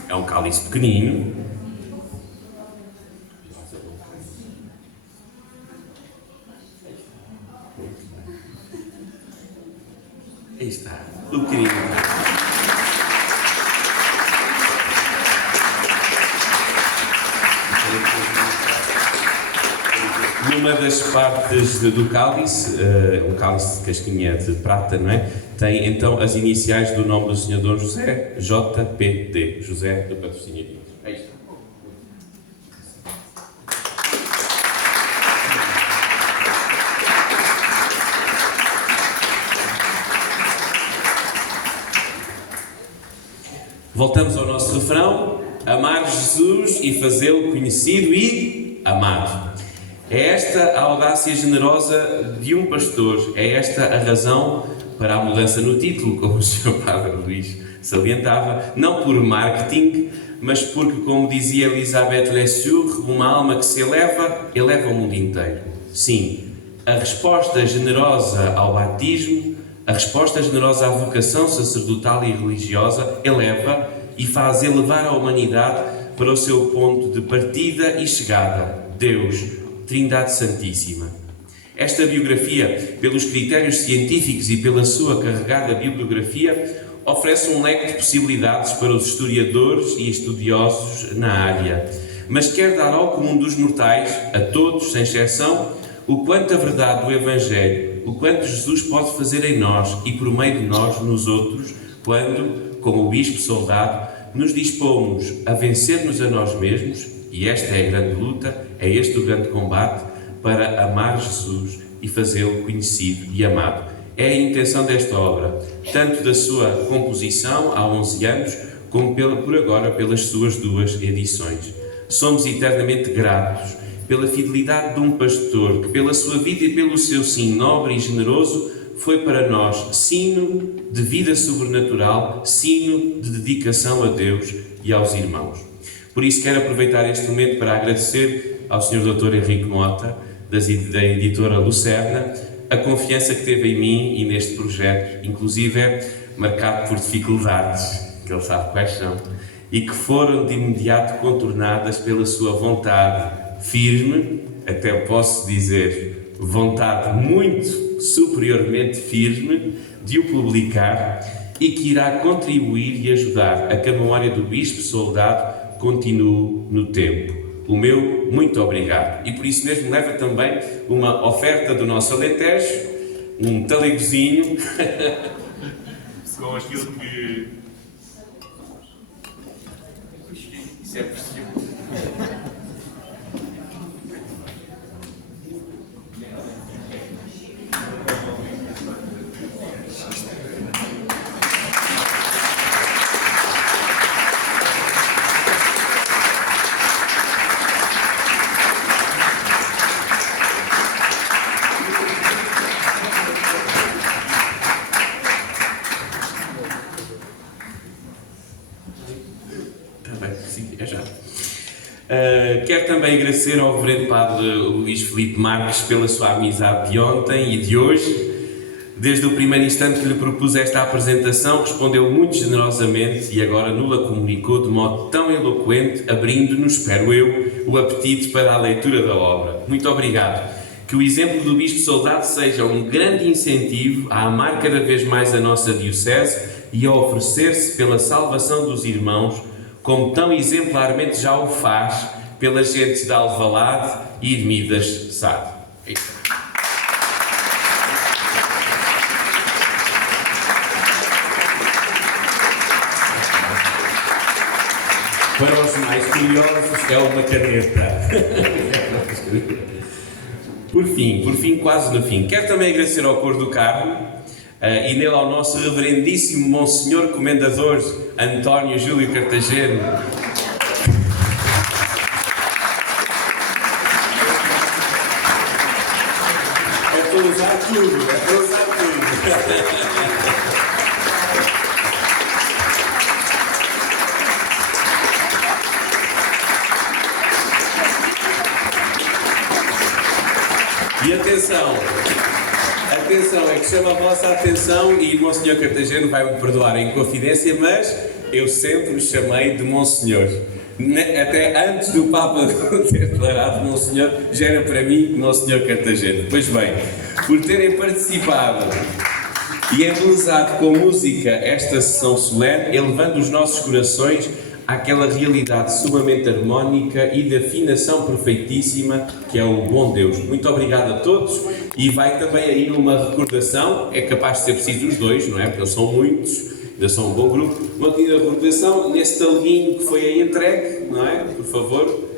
É um cálice pequenino. Aí está, o pequenino. Numa das partes do cálice, um cálice de casquinha de prata, não é? Tem então as iniciais do nome do Sr. Dom José, JPD, José do Patrocínio Dias. Aí está. Voltamos ao nosso refrão: amar Jesus e fazê-lo conhecido e amado. É esta a audácia generosa de um pastor, é esta a razão para a mudança no título, como o Sr. Padre Luís salientava, não por marketing, mas porque, como dizia Elisabeth Lesueur, uma alma que se eleva o mundo inteiro. Sim, a resposta generosa ao batismo, a resposta generosa à vocação sacerdotal e religiosa, eleva e faz elevar a humanidade para o seu ponto de partida e chegada, Deus, Trindade Santíssima. Esta biografia, pelos critérios científicos e pela sua carregada bibliografia, oferece um leque de possibilidades para os historiadores e estudiosos na área, mas quer dar ao comum dos mortais, a todos, sem exceção, o quanto a verdade do Evangelho, o quanto Jesus pode fazer em nós e por meio de nós nos outros, quando, como o Bispo Soldado, nos dispomos a vencer-nos a nós mesmos, e esta é a grande luta, é este o grande combate, para amar Jesus e fazê-lo conhecido e amado. É a intenção desta obra, tanto da sua composição há 11 anos, como por agora pelas suas 2 edições. Somos eternamente gratos pela fidelidade de um pastor que, pela sua vida e pelo seu sim nobre e generoso, foi para nós sino de vida sobrenatural, sino de dedicação a Deus e aos irmãos. Por isso quero aproveitar este momento para agradecer ao Sr. Dr. Henrique Mota, da editora Lucerna, a confiança que teve em mim e neste projeto, inclusive marcado por dificuldades, que ele sabe quais são, e que foram de imediato contornadas pela sua vontade firme, até posso dizer, vontade muito superiormente firme de o publicar, e que irá contribuir e ajudar a que a memória do Bispo Soldado continue no tempo. O meu muito obrigado. E por isso mesmo leva também uma oferta do nosso Alentejo, um talegozinho com aquilo que... Isso é precioso. Quero também agradecer ao Reverendo Padre Luís Filipe Marques pela sua amizade de ontem e de hoje. Desde o primeiro instante que lhe propus esta apresentação, respondeu muito generosamente e agora nos-la comunicou de modo tão eloquente, abrindo-nos, espero eu, o apetite para a leitura da obra. Muito obrigado. Que o exemplo do Bispo Soldado seja um grande incentivo a amar cada vez mais a nossa Diocese e a oferecer-se pela salvação dos irmãos como tão exemplarmente já o faz pelas gentes de Alvalade e Ermidas Sade. Para os mais curiosos, é uma caneta. Por fim, quase no fim, quero também agradecer ao Coro do Carmo e nele ao nosso reverendíssimo Monsenhor Comendador António Júlio Cartageno. É para usar tudo. E atenção, é que chama a vossa atenção e Monsenhor Cartageno vai-me perdoar em confidência, mas eu sempre o chamei de Monsenhor. Até antes do Papa ter declarado Monsenhor, já era para mim Monsenhor Cartageno. Pois bem, por terem participado e embelezado com música esta sessão solene, elevando os nossos corações àquela realidade sumamente harmónica e de afinação perfeitíssima que é o bom Deus. Muito obrigado a todos e vai também aí uma recordação, é capaz de ser preciso os dois, não é? Porque eles são muitos, ainda são um bom grupo. Uma pequena recordação nesse talguinho que foi aí entregue, não é? Por favor.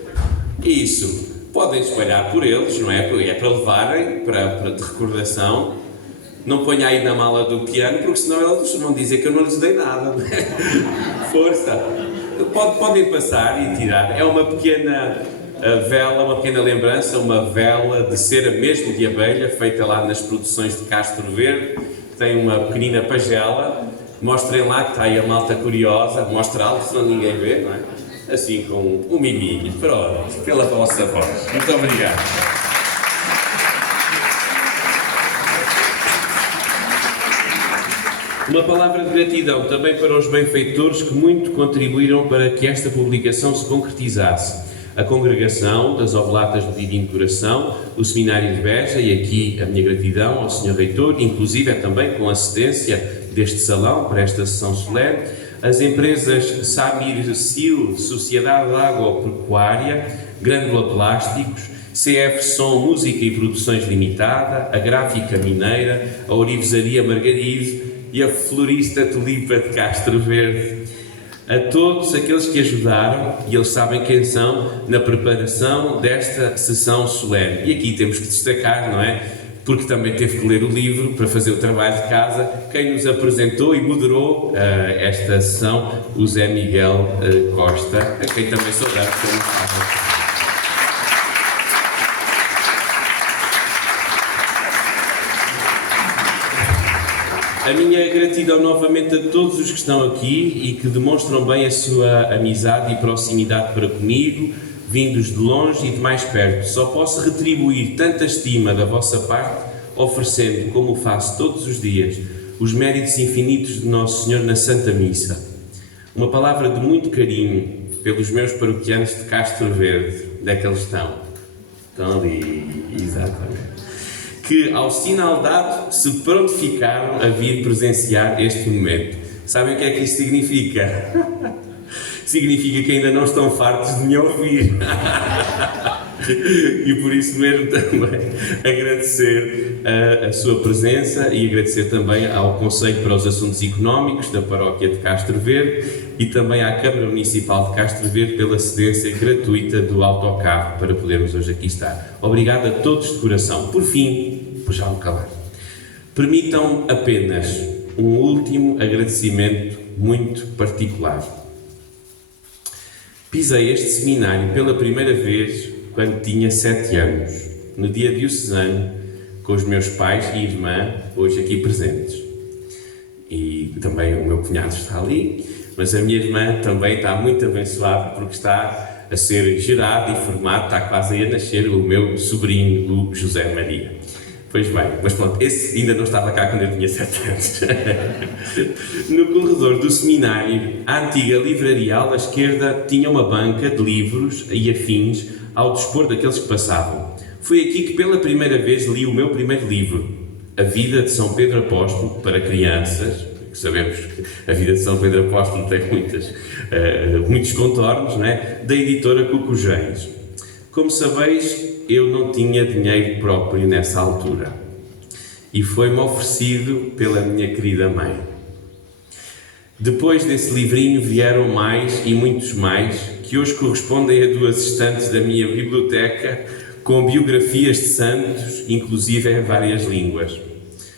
Isso. Podem espalhar por eles, não é? É para levarem para de recordação. Não ponha aí na mala do piano, porque senão eles vão dizer que eu não lhes dei nada. Força! Podem passar e tirar. É uma pequena vela, uma pequena lembrança, uma vela de cera mesmo de abelha, feita lá nas produções de Castro Verde. Tem uma pequenina pagela. Mostrem lá que está aí a malta curiosa. Mostra algo, senão ninguém vê, não é? Assim com um miminho. Pronto, pela vossa voz. Muito obrigado. Uma palavra de gratidão também para os benfeitores que muito contribuíram para que esta publicação se concretizasse. A Congregação das Oblatas do Divino Coração, o Seminário de Beja, e aqui a minha gratidão ao Sr. Reitor, inclusive também com assistência deste salão para esta sessão solene, as empresas Samir Sil, Sociedade Agropecuária, Grânula Plásticos, CF Som Música e Produções Limitada, a Gráfica Mineira, a Orivesaria Margaride e a Florista Tulipa de Castro Verde. A todos aqueles que ajudaram, e eles sabem quem são, na preparação desta sessão solene. E aqui temos que destacar, não é? Porque também teve que ler o livro para fazer o trabalho de casa, quem nos apresentou e moderou esta sessão, o Zé Miguel Costa, a quem também saudamos como estava. A minha gratidão novamente a todos os que estão aqui e que demonstram bem a sua amizade e proximidade para comigo, vindos de longe e de mais perto. Só posso retribuir tanta estima da vossa parte, oferecendo, como faço todos os dias, os méritos infinitos de Nosso Senhor na Santa Missa. Uma palavra de muito carinho pelos meus paroquianos de Castro Verde, onde é que eles estão? Estão ali, exatamente. Que, ao sinal dado, se prontificaram a vir presenciar este momento. Sabem o que é que isto significa? Significa que ainda não estão fartos de me ouvir. E por isso mesmo também agradecer a sua presença e agradecer também ao Conselho para os Assuntos Económicos da Paróquia de Castro Verde e também à Câmara Municipal de Castro Verde pela cedência gratuita do autocarro para podermos hoje aqui estar. Obrigado a todos de coração. Por fim, por já me calar, permitam apenas um último agradecimento muito particular. Pisei este seminário pela primeira vez quando tinha 7 anos, no dia diocesano, com os meus pais e irmã, hoje aqui presentes. E também o meu cunhado está ali, mas a minha irmã também está muito abençoada porque está a ser gerado e formado, está quase a nascer o meu sobrinho, o José Maria. Pois bem, mas pronto, esse ainda não estava cá quando eu tinha 7 anos. No corredor do seminário, a antiga livraria à esquerda tinha uma banca de livros e afins ao dispor daqueles que passavam. Foi aqui que pela primeira vez li o meu primeiro livro, A Vida de São Pedro Apóstolo, para crianças, porque sabemos que a vida de São Pedro Apóstolo tem muitos contornos, não é? Da editora Cucujães. Como sabeis, eu não tinha dinheiro próprio nessa altura e foi-me oferecido pela minha querida mãe. Depois desse livrinho vieram mais e muitos mais, que hoje correspondem a 2 estantes da minha biblioteca, com biografias de santos, inclusive em várias línguas.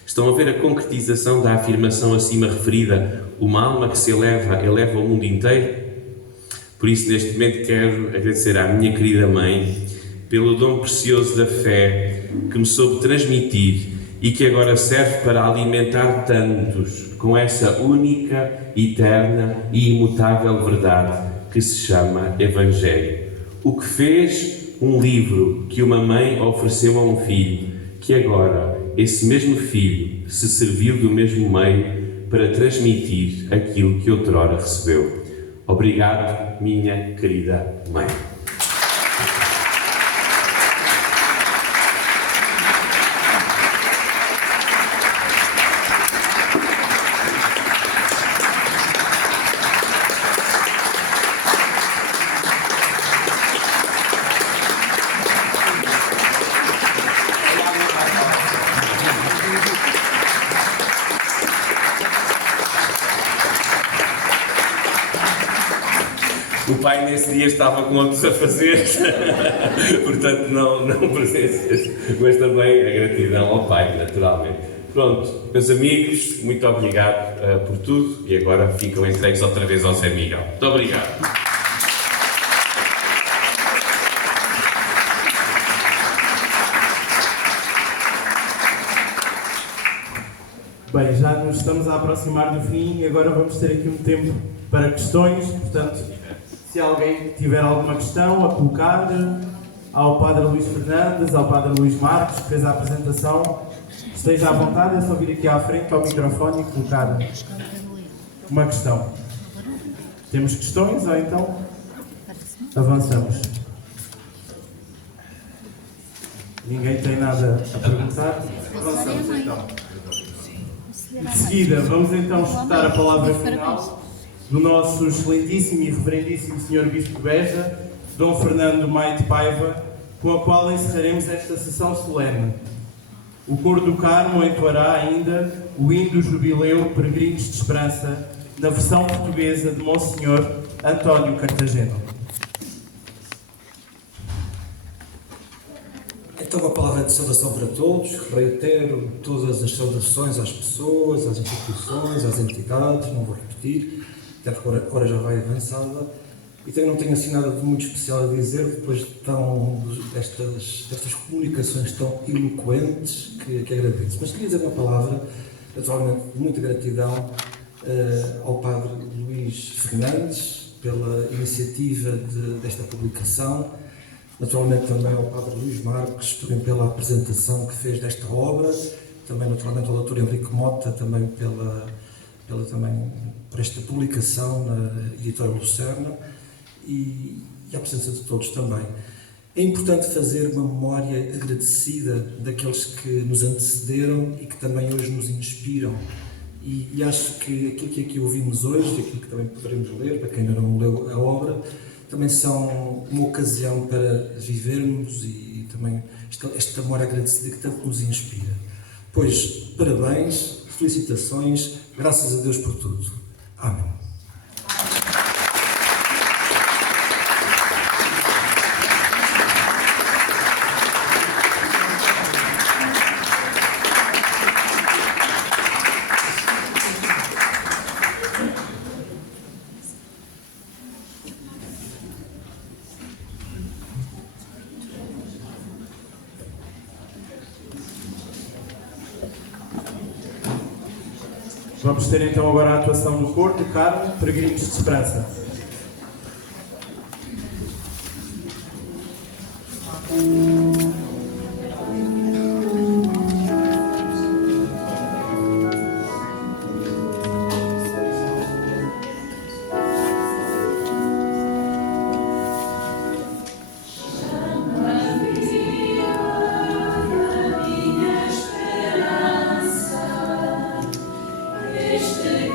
Estão a ver a concretização da afirmação acima referida: uma alma que se eleva o mundo inteiro? Por isso, neste momento, quero agradecer à minha querida mãe pelo dom precioso da fé que me soube transmitir e que agora serve para alimentar tantos com essa única, eterna e imutável verdade que se chama Evangelho. O que fez um livro que uma mãe ofereceu a um filho, que agora esse mesmo filho se serviu do mesmo meio para transmitir aquilo que outrora recebeu. Obrigado, minha querida mãe. O pai nesse dia estava com outros a fazer, portanto não presencias, mas também a gratidão ao pai, naturalmente. Pronto, meus amigos, muito obrigado por tudo e agora ficam entregues outra vez ao Zé Miguel. Muito obrigado. Bem, já nos estamos a aproximar do fim e agora vamos ter aqui um tempo para questões, portanto, se alguém tiver alguma questão a colocar ao Padre Luís Fernandes, ao Padre Luís Marcos, que fez a apresentação, esteja à vontade, é só vir aqui à frente ao microfone e colocar uma questão. Temos questões ou então avançamos? Ninguém tem nada a perguntar? Avançamos então. De seguida, vamos então escutar a palavra final do nosso excelentíssimo e reverendíssimo Sr. Bispo de Beja, Dom Fernando Maite Paiva, com a qual encerraremos esta sessão solene. O coro do Carmo entoará ainda o hino do Jubileu Peregrinos de Esperança, na versão portuguesa de Monsenhor António Cartagena. Então, uma palavra de saudação para todos. Reitero todas as saudações às pessoas, às instituições, às entidades, não vou repetir, até porque a hora já vai avançada. E também não tenho assim nada de muito especial a dizer, depois destas comunicações tão eloquentes que agradeço. Mas queria dizer uma palavra, naturalmente, de muita gratidão ao Padre Luís Fernandes pela iniciativa desta publicação, naturalmente também ao Padre Luís Marcos também pela apresentação que fez desta obra, também naturalmente ao Dr. Henrique Mota também por esta publicação na editora Lucerna e à presença de todos também. É importante fazer uma memória agradecida daqueles que nos antecederam e que também hoje nos inspiram. E acho que aquilo que aqui ouvimos hoje, e aquilo que também poderemos ler, para quem ainda não leu a obra, também são uma ocasião para vivermos e também esta memória agradecida que tanto nos inspira. Pois, parabéns, felicitações, graças a Deus por tudo. Amém. Vamos ter então agora a atuação do coro do Carmo, Peregrinos de Esperança. Este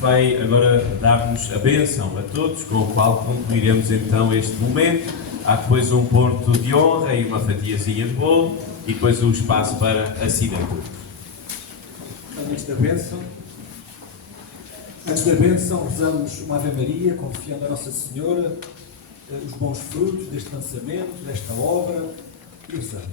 Vai agora dar-nos a bênção a todos, com o qual concluiremos então este momento. Há depois um ponto de honra e uma fatiazinha de bolo e depois o espaço para a assinatura. Antes da bênção, rezamos uma Ave Maria, confiando a Nossa Senhora os bons frutos deste lançamento, desta obra, e rezamos.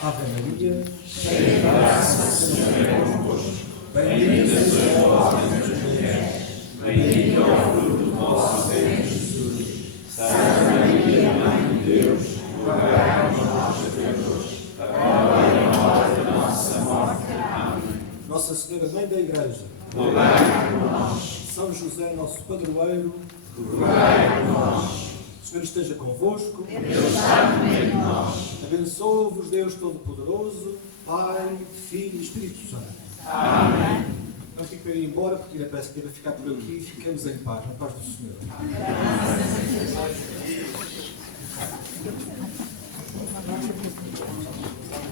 Ave Maria, cheia de graça, o Senhor é convosco. Bendita sois vós entre as mulheres, bendito é o fruto do vosso ventre, Jesus. Santa Maria, Mãe de Deus, rogai por nós, pecadores, agora e na hora da nossa morte. Amém. Nossa Senhora, Mãe da Igreja, rogai por nós. São José, nosso padroeiro, rogai por nós. O Senhor esteja convosco. Deus está no meio de nós. Abençoe-vos Deus Todo-Poderoso, Pai, Filho e Espírito Santo. Amém. Não fique para ir embora, porque ainda parece que deve ficar por aqui. Fiquemos em paz, na paz do Senhor. Amém.